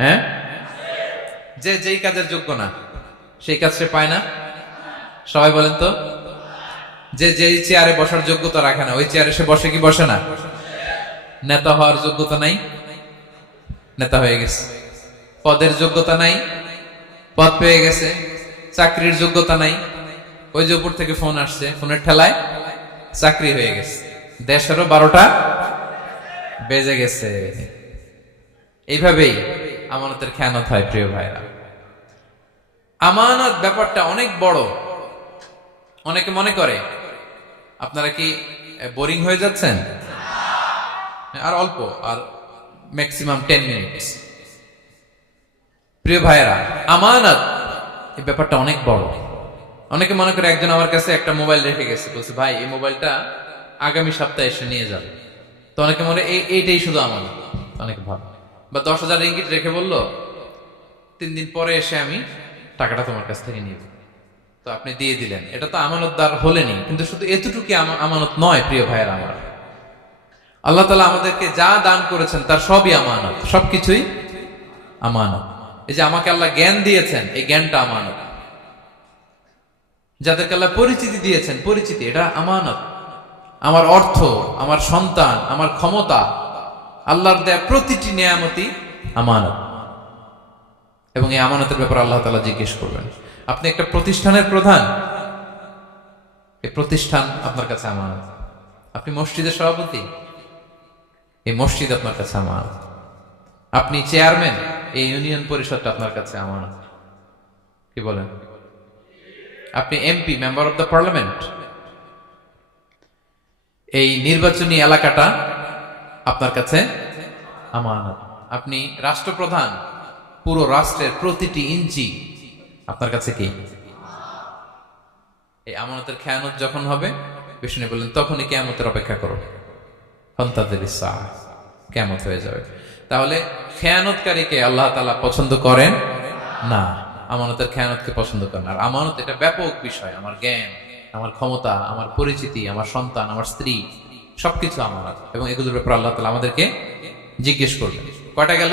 হ্যাঁ, যে যেই কাজের যোগ্য না সেই কাজ সে পায় না। সবাই বলেন তো, যে যেই চেয়ারে বসার যোগ্যতা রাখে না, ওই চেয়ারে সে বসে কি বসে না? নেতা হওয়ার যোগ্যতা নাই, নেতা হয়ে গেছে। পদের যোগ্যতা নাই, পদ পেয়ে গেছে। চাকরির যোগ্যতা নাই, ওই যে উপর থেকে ফোন আসছে, ফোনের ঠেলায় চাকরি হয়ে গেছে। দেশেরও 12টা বেজে গেছে। এইভাবেই আমানতের খেয়ানত হয়। প্রিয় ভাইরা, আমানত ব্যাপারটা অনেক বড়। অনেকে মনে করে, আপনারা কি বোরিং হয়ে যাচ্ছেন? আর অল্প, আর ম্যাক্সিমাম 10 মিনিটস। প্রিয় ভাইরা, আমানত এই ব্যাপারটা অনেক বড়। অনেকে মনে করে, একজন আমার কাছে একটা মোবাইল রেখে গেছে, বলছে, ভাই এই মোবাইলটা আগামী সপ্তাহে এসে নিয়ে যাবে। তো অনেকে মনে এইটাই শুধু আমানত। অনেকে ভাবে, বা 10,000 রিঙ্গিট রেখে বলল 3 দিন পরে এসে আমি টাকাটা তোমার কাছ থেকে নিব। তো আপনি দিয়ে দিলেন, এটা তো আমানতদার হলেনি। কিন্তু শুধু এতটুকু আমানত নয় প্রিয় ভাইয়েরা আমার। আল্লাহ তাআলা আমাদেরকে যা দান করেছেন তার সবই আমানত, সবকিছুই আমানত। এই যে আমাকে আল্লাহ জ্ঞান দিয়েছেন, এই জ্ঞানটা আমানত। যাদেরকে আল্লাহ পরিচিতি দিয়েছেন, পরিচিতি এটা আমানত। আমার অর্থ, আমার সন্তান, আমার ক্ষমতা, আল্লাহর দেয়া প্রতিটি নিয়ামতই আমানত। এবং এই আমানতের ব্যাপারে আল্লাহ তাআলা জিজ্ঞেস করবেন। আপনি একটা প্রতিষ্ঠানের প্রধান, এই প্রতিষ্ঠান আপনার কাছে আমানত। আপনি মসজিদের সভাপতি, এই মসজিদ আপনার কাছে আমানত। আপনি চেয়ারম্যান, এই ইউনিয়ন পরিষদটা আপনার কাছে আমানত। কি বলেন? আপনি MP, member of the parliament, এই নির্বাচনী এলাকাটা আপনার কাছে আমানত। আপনি রাষ্ট্রপ্রধান, পুরো রাষ্ট্রের প্রতিটি ইঞ্চি আপনার কাছে কি? এই আমানতের খেয়ানত যখন হবে, বিষ্ণু বললেন তখনই কিয়ামতের অপেক্ষা করো, ফান্তাযির সাআ, কিয়ামত হয়ে যাবে। তাহলে খেয়ানতকারীকে আল্লাহ তাআলা পছন্দ করেন না, আমানতের খেয়ানতকে পছন্দ করেন। আর আমানত এটা ব্যাপক বিষয়। আমার জ্ঞান, আমার ক্ষমতা, আমার পরিচিতি, আমার সন্তান, আমার স্ত্রী, সবকিছু আমানত। এবং এগুলোর ব্যাপারে আল্লাহ তাআলা আমাদেরকে জিজ্ঞেস করবেন। কয়টা গেল?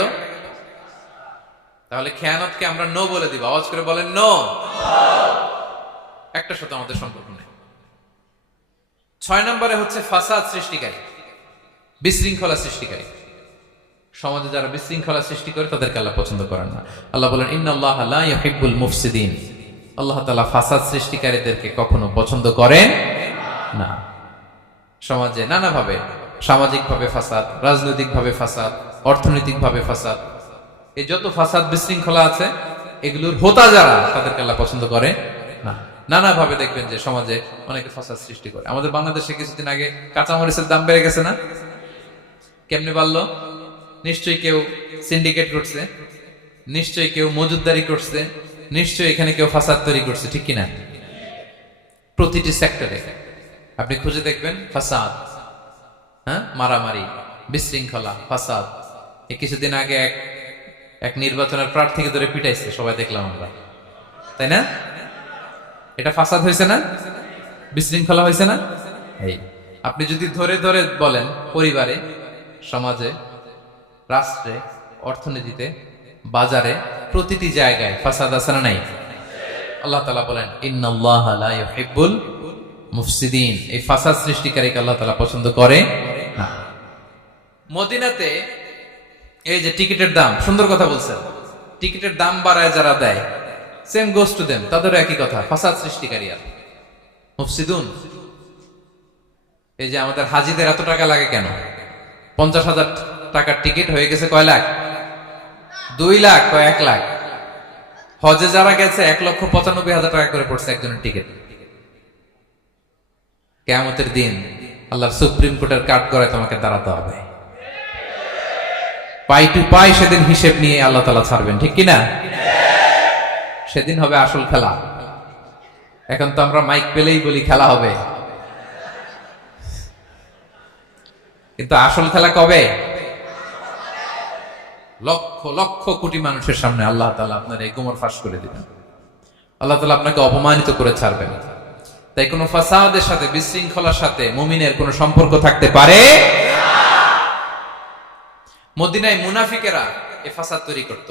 তাহলে খেয়ানতকে আমরা নো বলে দিব। আওয়াজ করে বলেন নো। একটা সাথে আমাদের সম্পর্ক নেই। 6 নম্বরে হচ্ছে ফাসাদ সৃষ্টিকারী, বিশৃঙ্খলা সৃষ্টিকারী। সমাজে যারা বিশৃঙ্খলা সৃষ্টি করে তাদেরকে আল্লাহ পছন্দ করেন না। আল্লাহ বলেন ইন্নাল্লাহা লা ইউহিব্বুল মুফসিদিন। আল্লাহ তাআলা ফাসাদ সৃষ্টিকারীদেরকে কখনো পছন্দ করেন না। সমাজে নানাভাবে, সামাজিকভাবে ফাসাদ, রাজনৈতিকভাবে ফাসাদ, অর্থনৈতিকভাবে ফাসাদ, এই যত ফাসাদ বিশৃঙ্খলা আছে এগুলোর হোতা যারা, তাদেরকে আল্লাহ পছন্দ করে না। নানাভাবে দেখবেন যে সমাজে অনেকে ফাসাদ সৃষ্টি করে। আমাদের বাংলাদেশে কিছুদিন আগে কাঁচামরিচের দাম বেড়ে গেছে না? কেমনে বাড়লো? নিশ্চয়ই কেউ সিন্ডিকেট করছে, নিশ্চয়ই কেউ মজুদদারি করছে, নিশ্চয়ই এখানে কেউ ফাসাদ তৈরি করছে, ঠিক কিনা? প্রতিটি সেক্টরে আপনি খুঁজে দেখবেন ফাসাদ, হ্যাঁ, মারামারি, বিশৃঙ্খলা, ফাসাদ। এই কিছুদিন আগে এক নির্বাচনের প্রার্থীকে ধরে পিটাইছে, সবাই দেখলাম আমরা, তাই না? এটা ফাসাদ হয়েছে না? বিশৃঙ্খলা হয়েছে না? এই আপনি যদি ধরে ধরে বলেন, পরিবারে, সমাজে, রাষ্ট্রে, অর্থনীতিতে, বাজারে, প্রতিটি জায়গায় ফাসাদ আছে না নাই? আল্লাহ তাআলা বলেন ইন্নাল্লাহা লা ইউহিব্বুল মুফসিদিন। এই ফাসাদ সৃষ্টিকারীকে আল্লাহ তাআলা পছন্দ করে না। মদিনাতে এই যে টিকিটের দাম, সুন্দর কথা বলছেন, টিকিটের দাম বাড়ায় যারা দেয়, সেম গোস টু দেম, তাদেরও একই কথা, ফাসাদ সৃষ্টিকারী আর মুফসিদুন। এই যে আমাদের হাজিদের এত টাকা লাগে কেন? 50,000 টাকার টিকিট হয়ে গেছে কয় লাখ? 2 লাখ, কয় 1 লাখ। হজে যারা গেছে 1,95,000 টাকা করে পড়ছে একজনের টিকিট। কিয়ামতের দিন আল্লাহর সুপ্রিম কোর্টের কাঠ করে তোমাকে দাঁড়াতে হবে, পাই টু পাই। সেদিন হিসেব নিয়ে আল্লাহ তাআলা ছাড়বেন, ঠিক কিনা? সেদিন হবে আসল খেলা। এখন তো আমরা মাইক পেলেই বলি খেলা হবে, কিন্তু আসল খেলা কবে? লক্ষ লক্ষ কোটি মানুষের সামনে আল্লাহ তাআলা আপনার এই গোমর ফাঁস করে দিবেন। আল্লাহ তাআলা আপনাকে অপমানিত করে ছাড়বেন। তাই কোনো ফাসাদের সাথে, বিশৃঙ্খলার সাথে মুমিনের কোনো সম্পর্ক থাকতে পারে না। মদিনায় মুনাফিকেরা এই ফাসাদ তৈরি করত।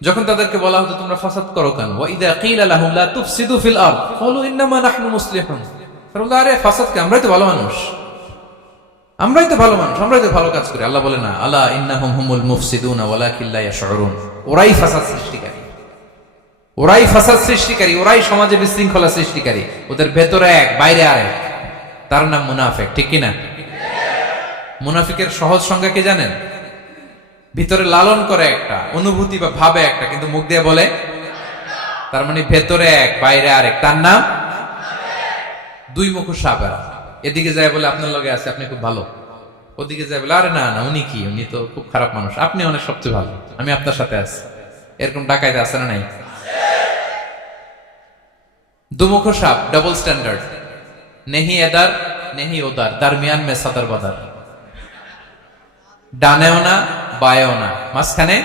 যখন তাদেরকে বলা হতো তোমরা ফাসাদ করো কেন, ওয়া ইযা কিলা লাহুম লা তুফসিদু ফিল আরদ ক্বালু ইন্নামা নাহনু মুসলিহুন। আরে ফাসাদ কে? আমরাই তো ভালো মানুষ, আমরাই তো ভালো মানুষ, আমরাই তো ভালো কাজ করি। আল্লাহ বলে না, আলা ইন্নাহুম হুমুল মুফসিদুনা ওয়ালাকিন লা ইয়াশউরুন। ওরাই ফাসাদ সৃষ্টিকারী, ওরাই ফাসাদ সৃষ্টিকারী, ওরাই সমাজে বিশৃঙ্খলা সৃষ্টিকারী। ওদের ভেতরে এক, বাইরে আরেক, তার নাম মুনাফিক, ঠিক কিনা? মুনাফিকের সহজ সংজ্ঞা কি জানেন? ভিতরে লালন করে একটা, অনুভূতি বা ভাবে একটা, কিন্তু মুখ দিয়ে বলে, তার মানে ভেতরে এক, বাইরে আরেক, তার নাম দুই মুখ সাপেরা। এদিকে যায় বলে আপনার লগে আছে, আপনি খুব ভালো, ওদিকে যায় বলে আরে না না, উনি কি, উনি তো খুব খারাপ মানুষ, আপনি অনেক সবচেয়ে ভালো, আমি আপনার সাথে আছি। এরকম ডাকাইতে আছে না নাই? দুমুখ সাপ, ডাবল স্ট্যান্ডার্ড, নেহি এদার নেহি ওদার, দারমিয়ান মে সদর বদর, ডানেও না বায়েও না, মাঝখানে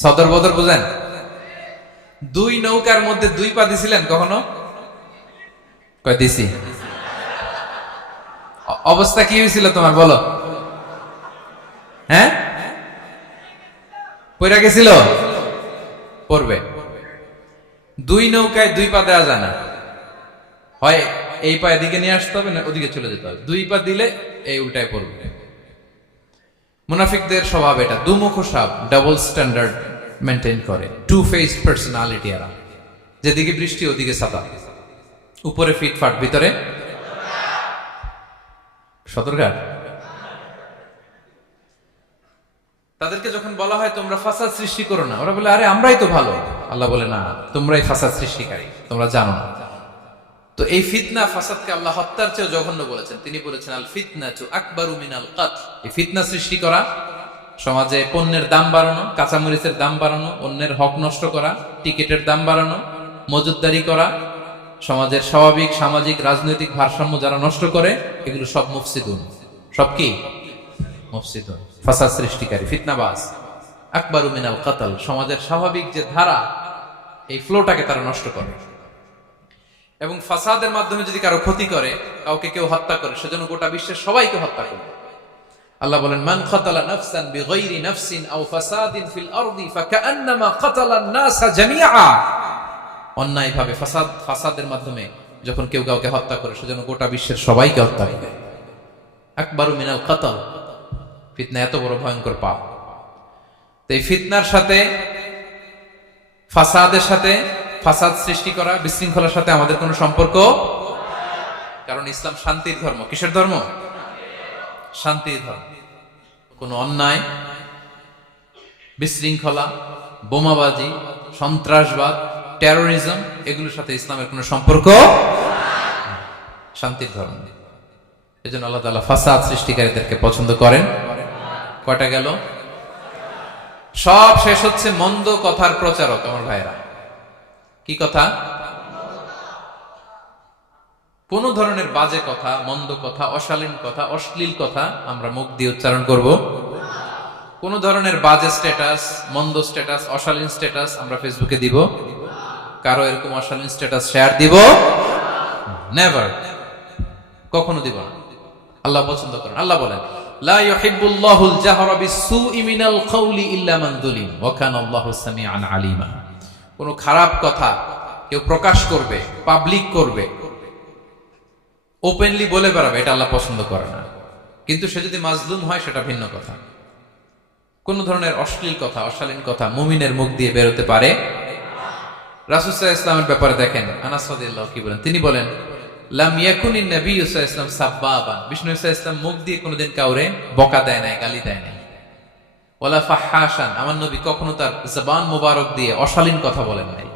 সদর বদর। বুঝেন? দুই নৌকার মধ্যে 2 পা দিছিলেন কখনো? কয় দিছি? অবস্থা কি হয়েছিল তোমার বলো? হ্যাঁ, পইরা গেছিল? পড়বে। দুই নৌকায় দুই পা দেওয়া যায় না, হয় এই পা এদিকে নিয়ে আসতে হবে, না ওদিকে চলে যেতে হবে। দুই পা দিলে এই উল্টায় পড়বে। মুনাফিকদের স্বভাব এটা, দুমুখ সাপ, ডাবল স্ট্যান্ডার্ড মেনটেন করে, টু ফেসড পার্সোনালিটি এরা। যেদিকে বৃষ্টি ওদিকে ছাতা, উপরে ফিটফাট, ভিতরে সতর্কার। তাদেরকে যখন বলা হয় তোমরা ফাসাদ সৃষ্টি করো না, ওরা বলে আরে আমরাই তো ভালো। আল্লাহ বলে না, তোমরাই ফাসাদ সৃষ্টিকারী, তোমরা জানো না। তো এই ফিতনা ফাসাদকে আল্লাহ হত্যার চেয়ে জঘন্য বলেছেন। তিনি বলেছেন আল ফিতনাতু আকবারু মিনাল কতল। এই ফিতনা সৃষ্টি করা, সমাজে পণ্যের দাম বাড়ানো, কাঁচামরিচের দাম বাড়ানো, অন্যের হক নষ্ট করা, টিকিটের দাম বাড়ানো, মজুতদারি করা, সমাজের স্বাভাবিক সামাজিক রাজনৈতিক ভারসাম্য যারা নষ্ট করে, এগুলো সব মুফসিদুন। সব কি? মুফসিদুন, ফাসাদ সৃষ্টিকারী, ফিতনাবাজ। আকবারু মিনাল কতল, সমাজের স্বাভাবিক যে ধারা, এই ফ্লোটাকে তারা নষ্ট করে। এবং ফাসাদের মাধ্যমে যদি কারো ক্ষতি করে, কাউকে কেউ হত্যা করে, সেজন্য গোটা বিশ্বের সবাইকে হত্যা করে। আল্লাহ বলেন মান কাতালা নাফসান বিগাইরি নাফসিন আও ফাসাদিন ফিল আরদি ফাকান্নামা কাতালান নাসা জামিআ। অন্যায়ভাবে ফাসাদের মাধ্যমে যখন কেউ কাউকে হত্যা করে, সেজন্য গোটা বিশ্বের সবাইকে হত্যা করে। আকবারু মিনাল কতল, ফিতনা এত বড় ভয়ঙ্কর পাপ। তো এই ফিতনার সাথে, ফাসাদের সাথে, ফাসাদ সৃষ্টি করা, বিশৃঙ্খলার সাথে আমাদের কোনো সম্পর্ক। কারণ ইসলাম শান্তির ধর্ম। কিসের ধর্ম? শান্তির ধর্ম। কোন অন্যায়, বিশৃঙ্খলা, বোমাবাজি, সন্ত্রাসবাদ, টেরোরিজম, এগুলোর সাথে ইসলামের কোনো সম্পর্ক। শান্তির ধর্ম। এই জন্য আল্লাহ তাআলা ফাসাদ সৃষ্টিকারীদেরকে পছন্দ করেন। কয়টা গেল? সব শেষ হচ্ছে মন্দ কথার প্রচারক। আমার ভাইরা, কি কথা? কোন ধরনের বাজে কথা, মন্দ কথা, অশালীন কথা, অশ্লীল কথা আমরা মুখ দিয়ে উচ্চারণ করব। কোন ধরনের বাজে স্ট্যাটাস, মন্দ স্ট্যাটাস, অশালীন স্ট্যাটাস আমরা ফেসবুকে দিব? কারো এরকম অশালীন স্ট্যাটাস শেয়ার দিব? নেভার, কখনো দিব না। আল্লাহ পছন্দ করেন। আল্লাহ বলেন লা ইউহিব্বুল্লাহুল জাহরা বিসসুই মিনাল কওলি ইল্লা মান যুলিম ওয়া কানা আল্লাহু সামিআন আলিমা। কোন খারাপ কথা কেউ প্রকাশ করবে, পাবলিক করবে, ওপেনলি বলে বেড়াবে, এটা আল্লাহ পছন্দ করে না। কিন্তু সে যদি মাজলুম হয় সেটা ভিন্ন কথা। কোন ধরনের অশ্লীল কথা, অশালীন কথা মুমিনের মুখ দিয়ে বেরোতে পারে। রাসূল সাল্লাল্লাহু আলাইহি ওয়াসাল্লামের ব্যাপারে দেখেন, আনাস রাদিয়াল্লাহু কি বলেন, তিনি বলেন লাম ইয়াকুনিন নাবিয়্যু সাল্লাল্লাহু আলাইহি ওয়াসাল্লাম সাব্বাবান। বিষ্ণু সাল্লাল্লাহু আলাইহি ওয়াসাল্লাম মুখ দিয়ে কোনোদিন কাউরে বকা দেয় নাই, গালি দেয় নাই। ওয়ালা ফাহাশান, আমার নবী কখনো তার জবান মোবারক দিয়ে অশালীন কথা বলেন নাই।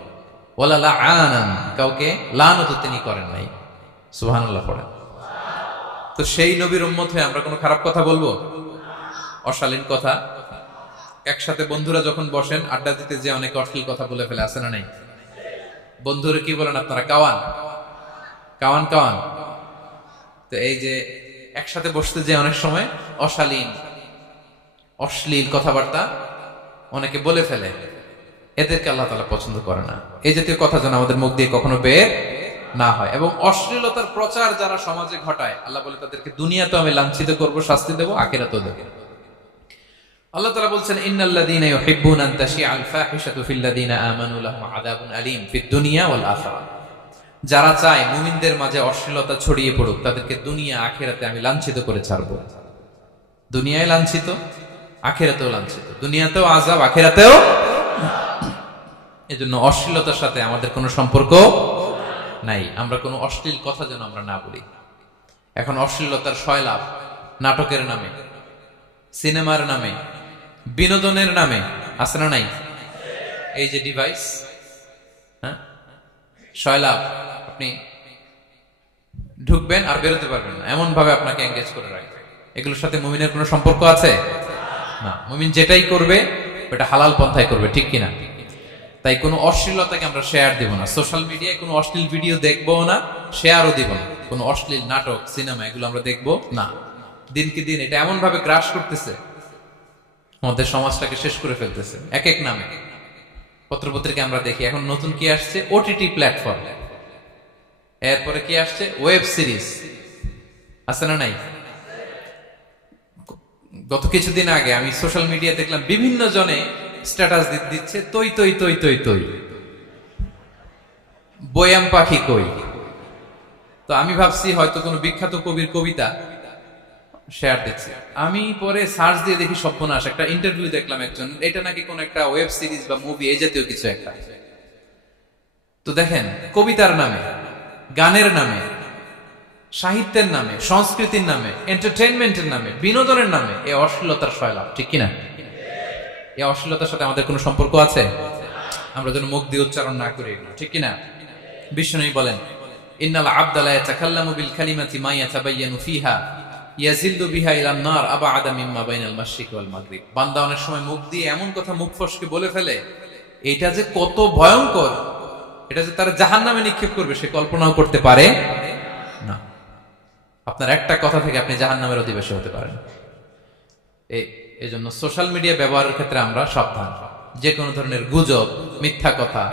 ওয়ালা লাআনান, কাউকে লানত তিনি করেন নাই। সুবহানাল্লাহ পড়েন। তো সেই নবীর উম্মত হয়ে আমরা কোনো খারাপ কথা বলবো? অশালীন কথা? একসাথে বন্ধুরা যখন বসেন আড্ডা দিতে, যে অনেক অশ্লীল কথা বলে ফেলে, আছে না নাই? বন্ধুরা কি বলেন আপনারা? Cowan Cowan Cowan. তো এই যে একসাথে বসতে যে অনেক সময় অশালীন, অশ্লীল কথাবার্তা অনেকে বলে ফেলে, এদেরকে আল্লাহ তাআলা পছন্দ করে না। এই জাতীয় কথা যেন আমাদের মুখ দিয়ে কখনো বের না হয়। এবং অশ্লীলতার প্রচার যারা সমাজে ঘটায়, আল্লাহ বলে তাদেরকে দুনিয়াতেও আমি লাঞ্ছিত করব, শাস্তি দেব, আখিরাতেও দেব। আল্লাহ তাআলা বলছেন ইন্নাল্লাযীনা ইউহিব্বুনা আন তাশিআল ফাহিশাতু ফিল্লাযীনা আমানু লাহুম আযাবুন আলীম ফিদ দুনিয়া ওয়াল আখিরাহ। যারা চায় মুমিনদের মাঝে অশ্লীলতা ছড়িয়ে পড়ুক, তাদেরকে দুনিয়া আখিরাতে আমি লাঞ্ছিত করে ছাড়ব। দুনিয়ায় লাঞ্ছিত, আখিরাতেও লাঞ্ছিত। দুনিয়াতেও আযাব, আখিরাতেও। এজন্য অশ্লীলতার সাথে আমাদের কোনো সম্পর্ক নাই। আমরা কোনো অশ্লীল কথা যেন আমরা না বলি। এখন অশ্লীলতার সয়লাভ, নাটকের নামে, সিনেমার নামে, বিনোদনের নামে, আছে না নাই? এই যে ডিভাইস, হ্যাঁ, সয়লাভ, আপনি ঢুকবেন আর বেরোতে পারবেন না, এমন ভাবে আপনাকে এঙ্গেজ করে রাখবে। এগুলোর সাথে মুমিনের কোনো সম্পর্ক আছে না। মুমিন যেটাই করবে ওটা হালাল পন্থায় করবে, ঠিক কিনা? তাই কোনো অশ্লীলতাকে আমরা শেয়ার দিব না। সোশ্যাল মিডিয়ায় কোনো অশ্লীল ভিডিও দেখবো না, শেয়ারও দিব না। কোনো অশ্লীল নাটক, সিনেমা, এগুলো আমরা দেখবো না। দিনকে দিন এটা এমন ভাবে গ্রাস করতেছে, আমাদের সমাজটাকে শেষ করে ফেলতেছে এক এক নামে। পত্রপত্রিকা আমরা দেখি এখন নতুন কি আসছে, ওটিটি প্ল্যাটফর্ম। এরপরে কি আসছে, ওয়েব সিরিজ, আছে না নাই? গত কিছুদিন আগে আমি সোশ্যাল মিডিয়া দেখলাম বিভিন্ন জনে স্ট্যাটাস দিচ্ছে তৈ তৈ তৈ তৈ তৈ, বয়াম পাখি কই। তো আমি ভাবছি হয়তো কোনো বিখ্যাত কবির কবিতা শেয়ার দিচ্ছে। আমি পরে সার্চ দিয়ে দেখি সর্বনাশ, একটা ইন্টারভিউ দেখলাম একজন, এটা নাকি কোন একটা ওয়েব সিরিজ বা মুভি এই জাতীয় কিছু একটা। তো দেখেন, কবিতার নামে, গানের নামে, সাহিত্যের নামে, সংস্কৃতির নামে, এন্টারটেইনমেন্টের নামে, বিনোদনের নামে এই অশ্লীলতার সয়লাভ, ঠিক কিনা? এই অশ্লীলতার সাথে আমাদের কোনো সম্পর্ক আছে? আমরা যেন মুখ দিয়ে উচ্চারণ না করি এগুলো, ঠিক কিনা? বিষ্ণু বলেন, ইন্নাল আবদা লা ইয়াতাকাল্লামু বিল কালিমাতি মা ইয়াতাবায়ানু ফিহা ইয়াজিলু বিহা ইলান নার আবআদা মিম্মা বাইনাল মাশরিক ওয়াল মাগরিব। বান্দা অনেক সময় মুখ দিয়ে এমন কথা মুখ ফসকে বলে ফেলে, এটা যে কত ভয়ঙ্কর, এটা যে তারা জাহান্নামে নিক্ষেপ করবে সে কল্পনাও করতে পারে না। আপনার একটা কথা থেকে আপনি জাহান্নামের অধিবাসী হতে পারেন। এই জন্য সোশ্যাল মিডিয়া ব্যবহারের ক্ষেত্রে আমরা সাবধান। যে কোনো ধরনের গুজব, মিথ্যা কথা,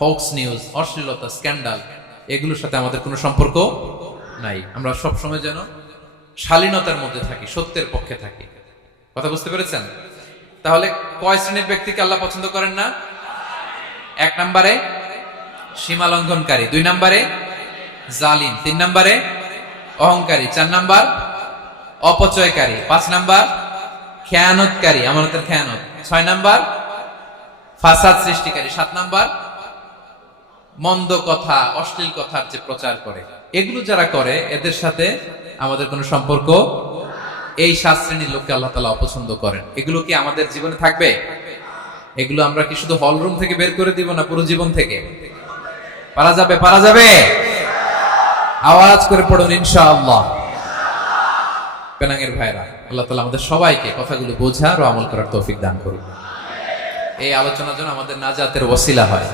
হক্স নিউজ, অশ্লীলতা, স্ক্যান্ডাল, এগুলোর সাথে আমাদের কোনো সম্পর্ক নাই। আমরা সবসময় যেন শালীনতার মধ্যে থাকি, সত্যের পক্ষে থাকি। কথা বুঝতে পেরেছেন? তাহলে কয় শ্রেণীর ব্যক্তিকে আল্লাহ পছন্দ করেন না? 1 নম্বরে সীমা লঙ্ঘনকারী, 2 নম্বরে জালিম, 3 নম্বরে অহংকারী, 4 নম্বর অপচয়কারী, 5 নম্বর খেয়ানতকারী, আমানতের খেয়ানত, 6 নম্বর ফাসাদ সৃষ্টিকারী, 7 নম্বর মন্দ কথা, অশ্লীল কথার যে প্রচার করে। এগুলো যারা করে এদের সাথে আমাদের কোনো সম্পর্ক। এই 7 শ্রেণীর লোককে আল্লাহ তাআলা অপছন্দ করেন। এগুলো কি আমাদের জীবনে থাকবে? এগুলো আমরা কি শুধু হল রুম থেকে বের করে দিব না পুরো জীবন থেকে? পারা যাবে? পারা যাবে? আওয়াজ করে পড়ুন ইনশাআল্লাহ। পেনাঙ্গের ভাইরা, আল্লাহ তাআলা আমাদের সবাইকে কথাগুলো বোঝার ও আমল করার তৌফিক দান করুন। এই আলোচনার জন্য আমাদের নাজাতের ওসিলা হয়।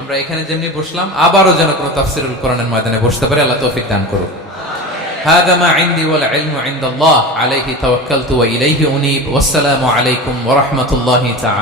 আমরা এখানে যেমনি বসলাম, আবারও যেন কোনো তাফসীরুল কোরআনের ময়দানে বসতে পারে, আল্লাহ তৌফিক দান করুন। হাযা মা ইনদি ওয়াল ইলমু ইনদাল্লাহ আলাইহি তাওয়াক্কালতু ওয়া ইলাইহি উনীব। ওয়াসসালামু আলাইকুম ওয়া রাহমাতুল্লাহি তাআলা।